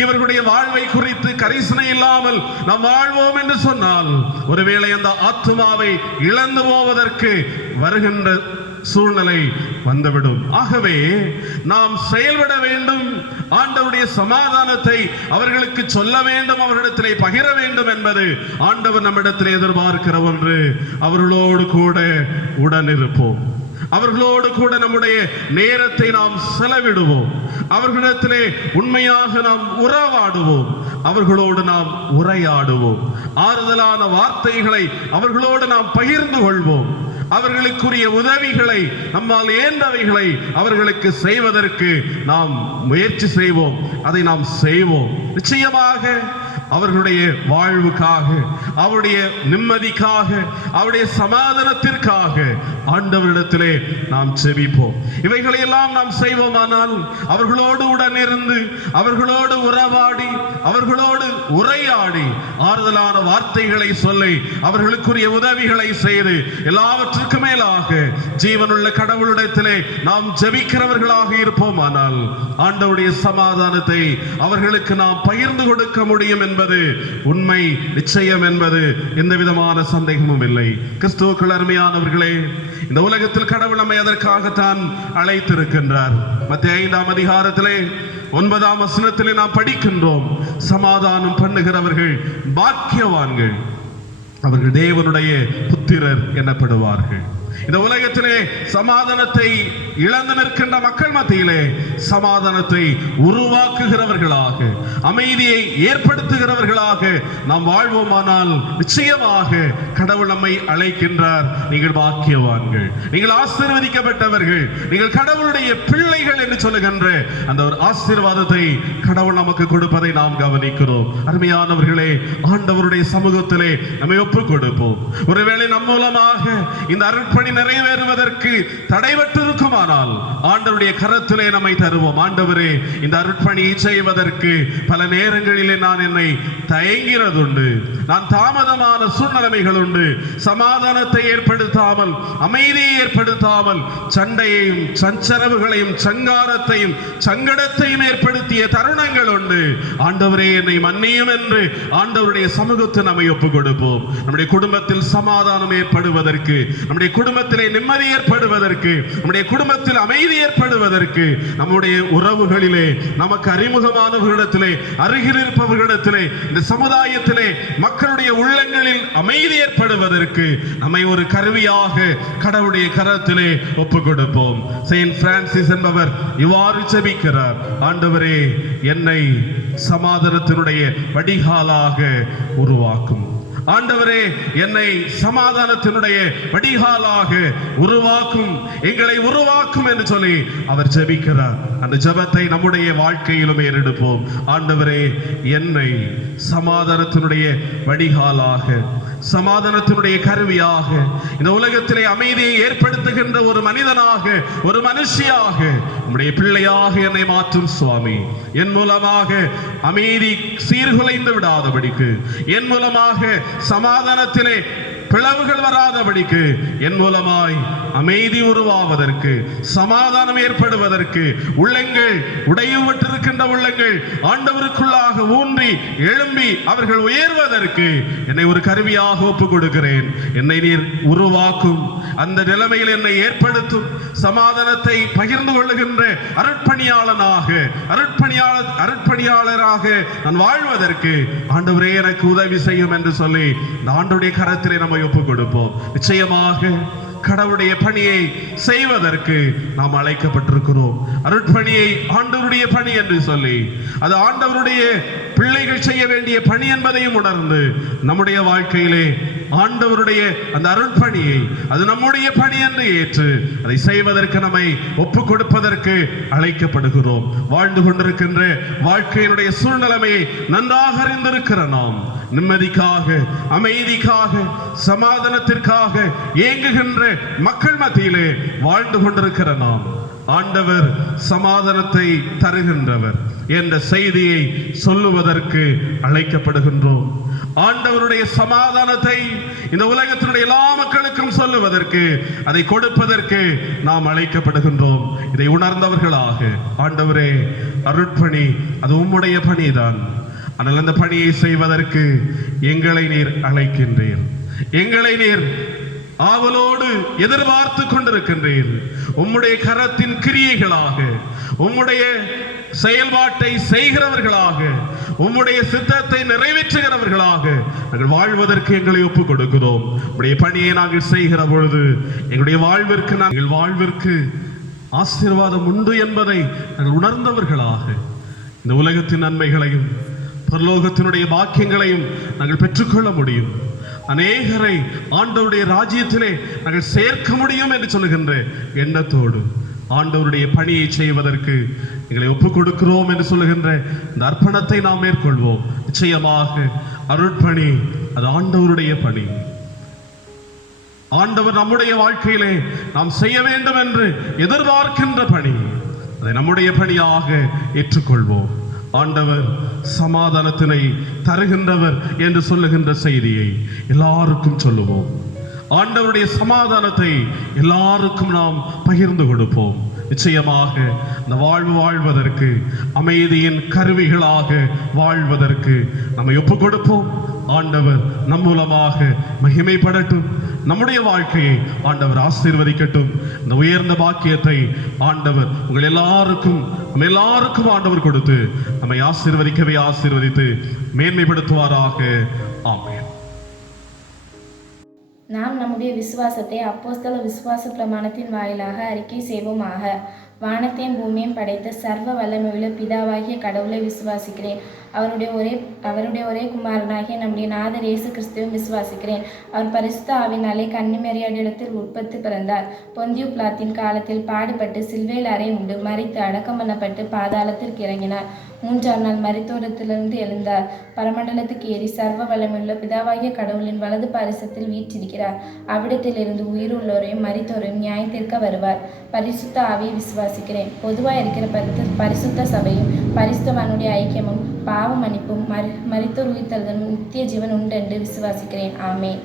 இவர்களுடைய வாழ்வை குறித்து கரிசனை இல்லாமல் நாம் வாழ்வோம் என்று சொன்னால் ஒருவேளை அந்த ஆத்துமாவை இழந்து போவதற்கு வருகின்ற சூழ்நிலை வந்துவிடும். ஆகவே நாம் செயல்பட வேண்டும், ஆண்டவருடைய சமாதானத்தை அவர்களுக்கு சொல்ல வேண்டும், அவர்களிடத்திலே பகிர வேண்டும் என்பது ஆண்டவர் நம்மிடத்திலே எதிர்பார்க்கிற ஒன்று. அவர்களோடு கூட உடனிருப்போம், அவர்களோடு கூட நம்முடைய நேரத்தை நாம் செலவிடுவோம், அவர்களிடத்திலே உண்மையாக நாம் உறவாடுவோம், அவர்களோடு நாம் உரையாடுவோம், ஆறுதலான வார்த்தைகளை அவர்களோடு நாம் பகிர்ந்து கொள்வோம், அவர்களுக்குரிய உதவிகளை நம்மால் இயன்றவைகளை அவர்களுக்கு செய்வதற்கு நாம் முயற்சி செய்வோம், அதை நாம் செய்வோம். நிச்சயமாக அவர்களுடைய வாழ்வுக்காக, அவருடைய நிம்மதிக்காக, அவருடைய சமாதானத்திற்காக ஆண்டவரிடத்திலே நாம் செபிப்போம். இவைகளை எல்லாம் நாம் செய்வோமானால் அவர்களோடு உடனிருந்து, அவர்களோடு உறவாடி, அவர்களோடு உரையாடி, ஆறுதலான வார்த்தைகளை சொல்லி, அவர்களுக்குரிய உதவிகளை செய்து, எல்லாவற்றுக்கு மேலாக ஜீவனுள்ள கடவுளிடத்திலே நாம் ஜெபிக்கிறவர்களாக இருப்போமானால் ஆண்டவருடைய சமாதானத்தை அவர்களுக்கு நாம் பகிர்ந்து கொடுக்க முடியும் என்பது உண்மை, நிச்சயம் என்பது எந்த விதமான சந்தேகமும் இல்லை. கிறிஸ்துவுக்குள் அருமையானவர்களே, இந்த உலகத்தில் கடவுள் நம்மை அதற்காகத்தான் அழைத்திருக்கின்றார். மத்தேயு 5ஆம் அதிகாரத்திலே 9ஆம் வசனத்திலே நாம் படிக்கின்றோம், சமாதானம் பண்ணுகிறவர்கள் பாக்கியவான்கள், அவர்கள் தேவனுடைய புத்திரர் எனப்படுவார்கள். இந்த உலகத்திலே சமாதானத்தை இழந்து நிற்கின்ற மக்கள் மத்தியிலே சமாதானத்தை உருவாக்குகிறவர்களாக, அமைதியை ஏற்படுத்துகிறவர்களாக நாம் வாழ்வோமானால் நிச்சயமாக கடவுள் நம்மை அழைக்கின்றார். நீங்கள் பாக்கியவான்கள், நீங்கள் ஆசீர்வதிக்கப்பட்டவர்கள், நீங்கள் கடவுளுடைய பிள்ளைகள் என்று சொல்லுகின்ற அந்த ஒரு ஆசீர்வாதத்தை கடவுள் நமக்கு கொடுப்பதை நாம் கவனிக்கிறோம். அருமையானவர்களே, ஆண்டவருடைய சமூகத்திலே நம்மை ஒப்புக் கொடுப்போம். ஒருவேளை நம் மூலமாக இந்த அருட்பணி நிறைவேறுவதற்கு தடைபட்டிருக்குமா முடியுமானால் ஆண்டவருடைய கரத்திலே நம்மை தருவோம். ஆண்டவரே, இந்த அருட்பணியை செய்வதற்கு பல நேரங்களிலே நான் என்னை தயங்கிறதுண்டு, நான் தாமதமான சூழ்நிலைகள் உண்டு, சமாதானத்தை ஏற்படுத்தாமல், அமைதியை ஏற்படுத்தாமல், சண்டையையும் சஞ்சரவுகளையும் சங்காரத்தையும் சங்கடத்தையும் ஏற்படுத்திய தருணங்கள் உண்டு. ஆண்டவரே, என்னை மன்னியும் என்று ஆண்டவருடைய சமூகத்தை நம்மை ஒப்புக் கொடுப்போம். நம்முடைய குடும்பத்தில் சமாதானம் ஏற்படுவதற்கு, நம்முடைய குடும்பத்திலே நிம்மதி ஏற்படுவதற்கு, நம்முடைய குடும்பத்தில் அமைதி ஏற்படுவதற்கு, நம்முடைய உறவுகளிலே நமக்கு அறிமுகமானவர்களிடத்திலே, அருகில் இருப்பவர்களிடத்திலே, இந்த சமுதாயத்திலே மக்களுடைய உள்ளங்களில் அமைதி ஏற்படுவதற்கு நம்மை ஒரு கருவியாக கடவுளுடைய கரத்திலே ஒப்புக் கொடுப்போம். செயின்ட் பிரான்சிஸ் என்பவர் இவ்வாறு ஜெபிக்கிறார்: ஆண்டவரே, என்னை சமாதானத்தினுடைய வடிகாலாக உருவாக்கும். ஆண்டவரே, என்னை சமாதானத்தினுடைய வடிகாலாக உருவாக்கும், எங்களை உருவாக்கும் என்று சொல்லி அவர் ஜெபிக்கிறார். அந்த ஜெபத்தை நம்முடைய வாழ்க்கையிலும் ஏறெடுப்போம். ஆண்டவரே, என்னை சமாதானத்தினுடைய வடிகாலாக, சமாதானத்தினுடைய கருவியாக, இந்த உலகத்திலே அமைதியை ஏற்படுத்துகின்ற ஒரு மனிதனாக, ஒரு மனுஷியாக, உம்முடைய பிள்ளையாக என்னை மாற்றும் சுவாமி. என் மூலமாக அமைதி சீர்குலைந்து விடாதபடிக்கு, என் மூலமாக சமாதானத்திலே பிளவுகள் வராதபடிக்கு, என் மூலமாய் அமைதி உருவாவதற்கு, சமாதானம் ஏற்படுவதற்கு, உள்ளங்கள் உடைவுபட்டிருக்கின்ற உள்ளங்கள் ஆண்டவருக்குள்ளாக ஊன்றி எழும்பி அவர்கள் உயர்வதற்கு என்னை ஒரு கருவியாக ஒப்புக் கொடுக்கிறேன். என்னை நீர் உருவாக்கும், அந்த நிலைமையில் என்னை ஏற்படுத்தும், சமாதானத்தை பகிர்ந்து கொள்ளுகின்ற அருட்பணியாளனாக, அருட்பணியாளராக நான் வாழ்வதற்கு ஆண்டவரே எனக்கு உதவி செய்யும் என்று சொல்லி இந்த ஆண்டவருடைய கரத்திலே நம்மை ஒப்புக் கொடுப்போம். நிச்சயமாக கடவுளுடைய பணியை செய்வதற்கு நாம் அழைக்கப்பட்டிருக்கிறோம். அருட்பணியை ஆண்டவருடைய பணி என்று சொல்லி, அது ஆண்டவருடைய பிள்ளைகள் செய்ய வேண்டிய பணி என்பதையும் உணர்ந்து, நம்முடைய வாழ்க்கையிலே ஆண்டவருடைய அந்த அருட்பணியை அது நம்முடைய பணி என்று ஏற்று அதை செய்வதற்கு நம்மை ஒப்புக் கொடுப்பதற்கு அழைக்கப்படுகிறோம். வாழ்ந்து கொண்டிருக்கின்ற வாழ்க்கையினுடைய சூழ்நிலைமையை நன்றாக அறிந்திருக்கிற நாம் நிம்மதிக்காக, அமைதிக்காக, சமாதானத்திற்காக ஏங்குகின்ற மக்கள் மத்தியிலே வாழ்ந்து கொண்டிருக்கிற நாம், ஆண்டவர் சமாதானத்தை தருகின்றவர் என்ற செய்தியை சொல்லுவதற்கு அழைக்கப்படுகின்றோம். ஆண்டவருடைய சமாதானத்தை இந்த உலகத்தினுடைய எல்லா மக்களுக்கும் சொல்லுவதற்கு, அதை கொடுப்பதற்கு நாம் அழைக்கப்படுகின்றோம். இதை உணர்ந்தவர்களாக, ஆண்டவரே, அருட்பணி அது உம்முடைய பணிதான், ஆனால் அந்த பணியை செய்வதற்கு எங்களை நீர் அழைக்கின்றீர், எங்களை நீர் ஆவலோடு எதிர்பார்த்து கொண்டிருக்கின்றீர். உம்முடைய கரத்தின் கிரியைகளாக, உம்முடைய செயல்பாட்டை செய்கிறவர்களாக, உம்முடைய சித்தத்தை நிறைவேற்றுகிறவர்களாக நாங்கள் வாழ்வதற்கு எங்களை ஒப்புக் கொடுக்கிறோம். உம்முடைய பணியை நாங்கள் செய்கிற பொழுது எங்களுடைய வாழ்விற்கு ஆசீர்வாதம் உண்டு என்பதை நாங்கள் உணர்ந்தவர்களாக இந்த உலகத்தின் நன்மைகளையும் பரலோகத்தினுடைய பாக்கியங்களையும் நாங்கள் பெற்றுக்கொள்ள முடியும். அநேகரை ஆண்டவருடைய ராஜ்யத்திலே நாங்கள் சேர்க்க முடியும் என்று சொல்லுகின்ற எண்ணத்தோடு ஆண்டவருடைய பணியை செய்வதற்கு எங்களை ஒப்புக் கொடுக்கிறோம் என்று சொல்லுகின்ற இந்த அர்ப்பணத்தை நாம் மேற்கொள்வோம். நிச்சயமாக அருட்பணி அது ஆண்டவருடைய பணி. ஆண்டவர் நம்முடைய வாழ்க்கையிலே நாம் செய்ய வேண்டும் என்று எதிர்பார்க்கின்ற பணி, அதை நம்முடைய பணியாக ஏற்றுக்கொள்வோம். ஆண்டவர் சமாதானத்தினை தருகின்றவர் என்று சொல்லுகின்ற செய்தியை எல்லாருக்கும் சொல்லுவோம். ஆண்டவருடைய சமாதானத்தை எல்லாருக்கும் நாம் பகிர்ந்து கொடுப்போம். நிச்சயமாக இந்த வாழ்வதற்கு, அமைதியின் கருவிகளாக வாழ்வதற்கு நம்மை ஒப்புக் கொடுப்போம். ஆண்டவர் நம் மூலமாக மகிமைப்படட்டும். நம்முடைய வாழ்க்கையை ஆண்டவர் ஆசீர்வதிக்கட்டும். இந்த உயர்ந்த பாக்கியத்தை ஆண்டவர் உங்கள் எல்லாருக்கும் ஆண்டவர் கொடுத்து நம்மை ஆசீர்வதித்து மேன்மைப்படுத்துவாராக. ஆமென். நாம் நம்முடைய விசுவாசத்தை அப்போஸ்தல விசுவாச பிரமாணத்தின் வாயிலாக அறிக்கை செய்வோமாக. வானத்தையும் பூமியையும் படைத்த சர்வ வல்லமையுள்ள பிதாவாகிய கடவுளை விசுவாசிக்கிறேன். அவருடைய ஒரே குமாரனாகிய நம்முடைய நாதர் இயேசு கிறிஸ்துவையும் விசுவாசிக்கிறேன். அவர் பரிசுத்த ஆவினாலே கன்னிமரியாளிடத்தில் உற்பத்தி பிறந்தார். பொந்தியு பிலாத்தின் காலத்தில் பாடுபட்டு சிலுவையில் அறை உண்டு, மரித்து அடக்கம் பண்ணப்பட்டு பாதாளத்திற்கு இறங்கினார். மூன்றாம் நாள் மரித்தோரத்திலிருந்து எழுந்தார். பரமண்டலத்துக்கு ஏறி சர்வ வல்லமையுள்ள பிதாவாகிய கடவுளின் வலது பாரிசத்தில் வீற்றிருக்கிறார். அவ்விடத்திலிருந்து உயிருள்ளோரையும் மரித்தோரையும் நியாயத்திற்க வருவார். பரிசுத்த ஆவியை விசுவாசிக்கிறேன். பொதுவாக இருக்கிற பரிசுத்த சபையும் பரிசுத்தவானுடைய ஐக்கியமும் பாவ மன்னிப்பும் மரித்தோர் உயிர்த்தெழுதலும் நித்திய ஜீவன் உண்டு என்று விசுவாசிக்கிறேன். ஆமென்.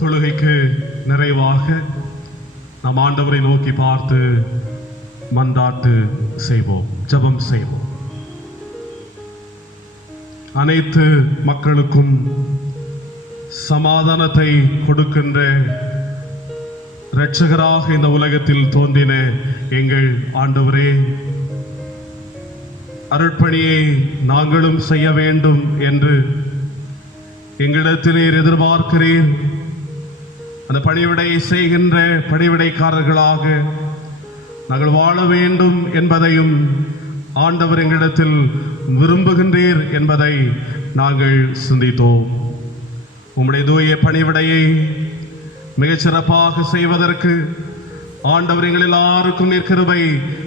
தொழுகைக்கு நிறைவாக நாம் ஆண்டவரை நோக்கி பார்த்து மன்றாட்டு செய்வோம், ஜெபம் செய்வோம். அனைத்து மக்களுக்கும் சமாதானத்தை கொடுக்கின்ற இரட்சகராக இந்த உலகத்தில் தோன்றின எங்கள் ஆண்டவரே, அருட்பணியை நாங்களும் செய்ய வேண்டும் என்று எங்களிடத்தில் நீர் எதிர்பார்க்கிறீர். அந்த பணிவிடை செய்கின்ற பணிவிடைக்காரர்களாக நாங்கள் வாழ வேண்டும் என்பதையும் ஆண்டவர் எங்களிடத்தில் விரும்புகின்றீர் என்பதை நாங்கள் சிந்தித்தோம். உம்முடைய தூய பணிவிடையை மிகச்சிறப்பாக செய்வதற்கு ஆண்டவர் எங்கள் எல்லாருக்கும் நீர் கிருபை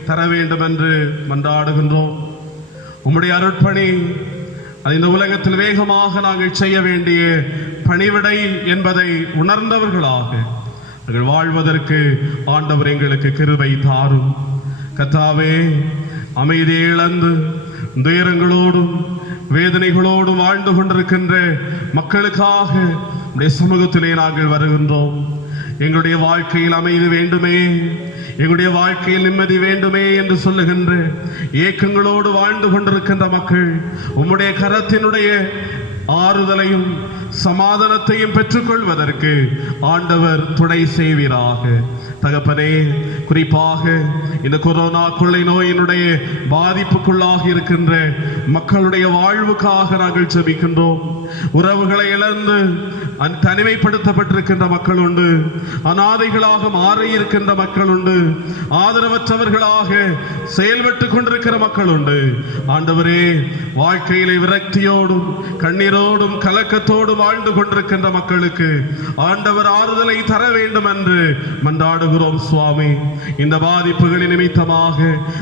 தர வேண்டும் என்று மன்றாடுகின்றோம். உம்முடைய அருட்பணி அது இந்த உலகத்தில் வேகமாக நாங்கள் செய்ய வேண்டிய பணிவிடை என்பதை உணர்ந்தவர்களாக நாங்கள் வாழ்வதற்கு ஆண்டவர் எங்களுக்கு கிருபை தாரும். கர்த்தாவே, அமைதியை இழந்து துயரங்களோடும் வேதனைகளோடும் வாழ்ந்து கொண்டிருக்கின்ற மக்களுக்காக உடைய சமூகத்திலே நாங்கள் வருகின்றோம். எங்களுடைய வாழ்க்கையில் அமைதி வேண்டுமே, எங்களுடைய வாழ்க்கையில் நிம்மதி வேண்டுமே என்று சொல்லுகின்ற ஏக்கங்களோடு வாழ்ந்து கொண்டிருக்கின்ற மக்கள் உம்முடைய கரத்தினுடைய ஆறுதலையும் சமாதானத்தையும் பெற்றுக்கொள்வதற்கு ஆண்டவர் துணை செய்வீராக. தகப்பனே, குறிப்பாக இந்த கொரோனா கொள்ளை நோயினுடைய பாதிப்புக்குள்ளாக இருக்கின்ற மக்களுடைய வாழ்வுக்காக நாங்கள் ஜெபிக்கின்றோம். உறவுகளை இழந்து தனிமைப்படுத்தப்பட்டிருக்கின்ற மக்கள் உண்டு, அநாதைகளாக மாறி இருக்கின்ற மக்கள் உண்டு, ஆதரவற்றவர்களாக செயல்பட்டு கொண்டிருக்கிற மக்கள் உண்டு. ஆண்டவரே, வாழ்க்கையிலே விரக்தியோடும் கண்ணீரோடும் கலக்கத்தோடும் வாழ்ந்து கொண்டிருக்கின்ற மக்களுக்கு ஆண்டவர் ஆறுதலை தர வேண்டும் என்று மன்றாடுகிறோம் சுவாமி. இந்த பாதிப்புகளின் நிமித்தமாக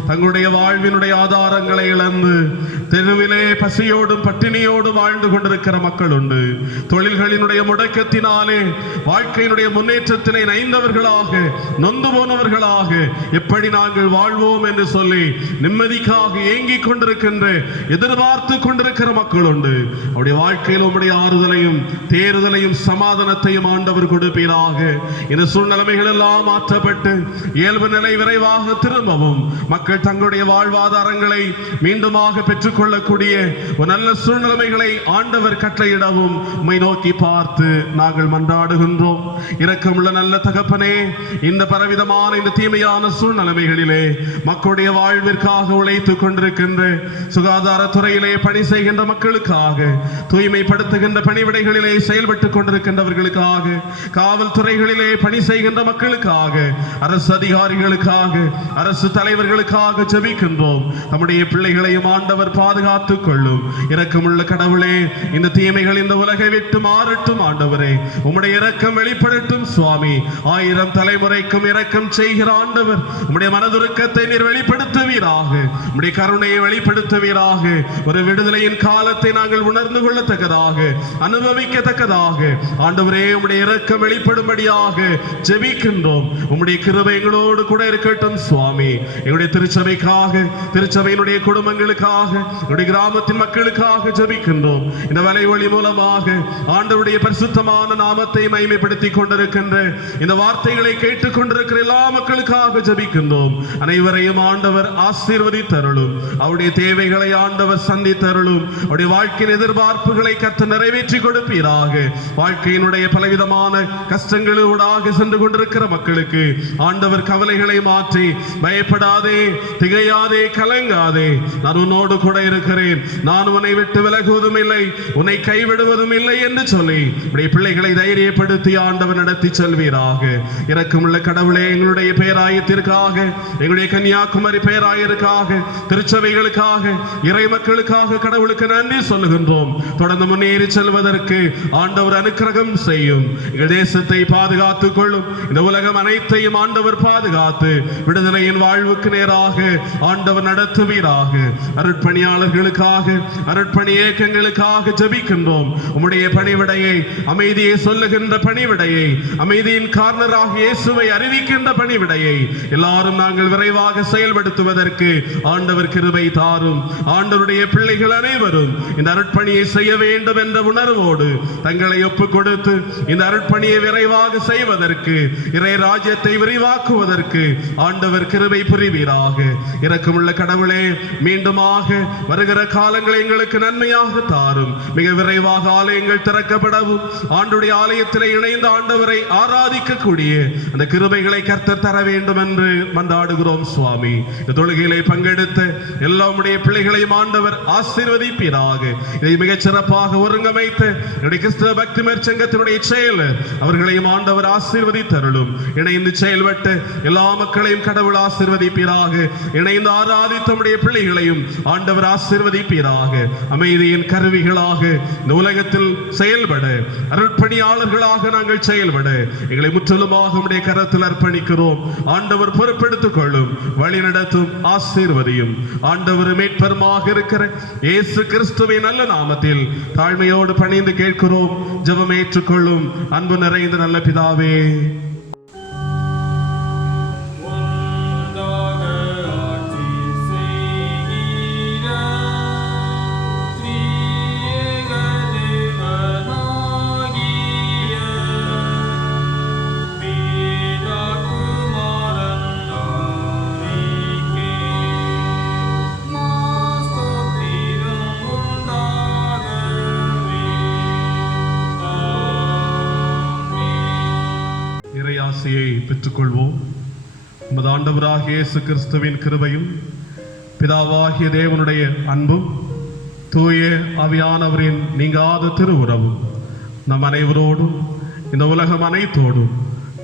தங்களுடைய வாழ்வினுடைய ஆதாரங்களை இழந்து தெருவிலே பசியோடும் பட்டினியோடும் வாழ்ந்து கொண்டிருக்கிற மக்கள் உண்டு. தொழில்களினுடைய முடக்கத்தினாலே வாழ்க்கையினுடைய முன்னேற்றத்திலே நைந்தவர்களாக நொந்து போனவர்களாக எப்படி நாங்கள் வாழ்வோம் என்று சொல்லி நிம்மதிக்காக ஏங்கிக் கொண்டிருக்கின்ற எதிர்பார்த்து கொண்டிருக்கிற மக்கள் உண்டு. அவருடைய வாழ்க்கையில் உம்முடைய ஆறுதலையும் தேறுதலையும் சமாதானத்தையும் ஆண்டவர் கொடுப்பீராக. இந்த சூழ்நிலைமைகள் எல்லாம் மாற்றப்பட்டு இயல்பு நிலை விரைவாக திரும்பவும் மக்கள் தங்களுடைய வாழ்வாதாரங்களை மீண்டுமாக பெற்றுக்கொள்ளக்கூடிய ஒரு நல்ல சூழ்நிலைமைகளை ஆண்டவர் கட்டளையிடவும் உம்மை நோக்கி பார்த்து நாங்கள் மன்றாடுகின்றோம். இரக்கமுள்ள நல்ல தகப்பனே, இந்த பலவிதமான இந்த தீமையான சூழ்நிலைமைகளிலே மக்களுடைய வாழ்விற்காக உழைத்துக் கொண்டிருக்கின்ற சுகாதாரத்துறையிலே பணி செய்கின்ற மக்களுக்காக, தூய்மைப்படுத்துகின்ற பணிவிடைகளிலே செயல்பட்டுக் கொண்டிருக்கின்றவர்களுக்காக, காவல்துறைகளிலே பணி செய்கின்ற மக்களுக்காக, அரசு அதிகாரிகளுக்காக, அரசு தலைவர்களுக்காக ஜெபிக்கின்றோம். நம்முடைய பிள்ளைகளையும் ஆண்டவர் பாதுகாத்துக் கொள்ளும். இரக்கமுள்ள கடவுளே, இந்த தீமைகள் இந்த உலகை விட்டு மாறட்டும். ஆண்டவரே, உம்முடைய இரக்கம் வெளிப்படட்டும் சுவாமி. 1000 தலைமுறைக்கும் இரக்கம் செய்கிற ஆண்டவர், உம்முடைய மனதுருக்கத்தை நீர் வெளிப்படுத்துவீராக, உம்முடைய கருணையை வெளிப்படுத்துவீராக. ஒரு விடுதலையின் காலத்தை நாங்கள் உணர்ந்து கொள்ளத்தக்கதாக, அனுபவிக்கத்தக்கதாக ஆண்டவரே உம்முடைய இரக்கம் வெளிப்படும்படியாக ஜெபிக்கின்றோம். உம்முடைய கிருபை எங்களோடு கூட இருக்கட்டும் சுவாமி. எங்களுடைய திருச்சபைக்காக, திருச்சபையினுடைய குடும்பங்களுக்காக, எங்களுடைய கிராமத்தின் மக்களுக்காக ஜெபிக்கின்றோம். இந்த வலை ஒளி மூலமாக ஆண்டவருடைய பரிசுத்தமான நாமத்தை மகிமைப்படுத்திக் கொண்டிருக்கின்ற இந்த வார்த்தைகளை கேட்டுக் கொண்டிருக்கிற எல்லா மக்களுக்காக ஜெபிக்கின்றோம். அனைவரையும் ஆண்டவர் ஆசீர்வதித்தருளும். அவருடைய தேவைகளை ஆண்டவர் சந்தித்தருளும். அவருடைய வாழ்க்கையின் எதிர்பார்ப்புகளை கர்த்தர் நிறைவேற்றி கொடுப்பீராக. வாழ்க்கையினுடைய பலவிதமான கஷ்டங்களோடாக சென்று கொண்டிருக்கிற மக்களுக்கு ஆண்டவர் கவலைகளை மாற்றி, பயப்படாதே, திகையாதே, கலங்காதே, நான் உன்னோடு கூட இருக்கிறேன், நான் உன்னை விட்டு விலகுவதும் இல்லை, உன்னை கைவிடுவதும் இல்லை என்று சொல்லி உடைய பிள்ளைகளை தைரியப்படுத்தி ஆண்டவர் நடத்தி செல்வீராக. இரக்கமுள்ள கடவுளே, எங்களுடைய பேராயத்திற்காக, எங்களுடைய கன்னியாகுமரி பேராயருக்காக, திருச்சபைகளுக்காக, இறை மக்களுக்காக கடவுளுக்கு நன்றி சொல்லுகின்றோம். தொடர்ந்து முன்னேறி செல்வதற்கு ஆண்டவர் அனுக்கிரகம் செய்யும். எங்கள் தேசத்தை பாதுகாத்துக் கொள்ளும். இந்த உலகம் அனைத்தையும் ஆண்டவர் பாதுகாத்து விடுதலையின் வாழ்வுக்கு நேராக ஆண்டவர் நடத்துவீராக. அருட்பணியாளர்களுக்காக, அருட்பணி இயக்கங்களுக்காக ஜெபிக்கின்றோம். உம்முடைய பணிவிடையை, அமைதியை சொல்லுகின்ற பணிவிடையை, அமைதியின் காரணராக இயேசுவை அறிவிக்கின்ற பணிவிடையை எல்லாரும் நாங்கள் விரைவாக செயல்படுத்துவதற்கு ஆண்டவர் கிருபை தாரும். ஆண்டவருடைய பிள்ளைகள் அனைவரும் இந்த அருட்பணியை செய்ய வேண்டும் என்ற உணர்வோடு தங்களை ஒப்புக் கொடுத்து இந்த அருட்பணியை விரைவாக செய்வதற்கு, இறை ராஜ்யத்தை விரிவாக்குவதற்கு ஆண்டவர் கிருபை புரிவீராக. இரக்கமுள்ள கடவுளே, மீண்டுமாக வருகிற காலங்களை எங்களுக்கு நன்மையாக தாரும். மிக விரைவாக ஆலயங்கள் திறக்கப்படவும், ஆண்டுடைய ஆலயத்தில் இணைந்த ஆண்டவரை ஆராதிக்கக்கூடிய அந்த கிருபைகளை கர்த்தர் தர வேண்டும் என்று மன்றாடுகிறோம் சுவாமி. இந்த தொழுகையிலே பங்கெடுத்த எல்லாமுடைய பிள்ளைகளையும் ஆண்டவர் ஆசீர்வதிப்பீராக. இதை மிகச் சிறப்பாக ஒருங்கமைத்த என்னுடைய கிறிஸ்தவ பக்தி மேற்சங்கத்தினுடைய செயலர் அவர்களையும் ஆண்டவர் ஆசீர்வதித்தருளும். இணைந்து செயல்பட்டு எல்லா மக்களையும் கடவுள் ஆசீர்வதிப்பீராக. இணைந்து ஆராதித்தமுடைய பிள்ளைகளையும் ஆண்டவர் ஆசீர்வதிப்பீராக. அமைதியின் கருவிகளாக இந்த உலகத்தில் செயல்பட, அருட்பணியாளர்களாக நாங்கள் செயல்பட எங்களை முற்றிலுமாக உம்முடைய கரத்தில் அர்ப்பணிக்கிறோம். ஆண்டவர் பொறுப்பெடுத்துக் கொள்ளும், வழி நடத்தும், ஆசீர்வதியும். ஆண்டவர் மீட்பருமாக இருக்கிற இயேசு கிறிஸ்துவின் நல்ல நாமத்தில் தாழ்மையோடு பணிந்து கேட்கிறோம். ஜெபம் ஏற்றுக்கொள்ளும் அன்பு நிறைந்த நல்ல பிதாவே. பெற்றுக்கொள்வோம். நமது ஆண்டவராகிய இயேசு கிறிஸ்துவின் கிருபையும் பிதாவாகிய தேவனுடைய அன்பும் தூய ஆவியானவரின் நீங்காத திருவுறவும் நம் அனைவரோடும் இந்த உலகம் அனைத்தோடும்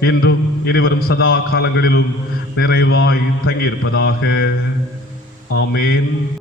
இன்றும் இனிவரும் சதா காலங்களிலும் நிறைவாய் தங்கியிருப்பதாக. ஆமேன்.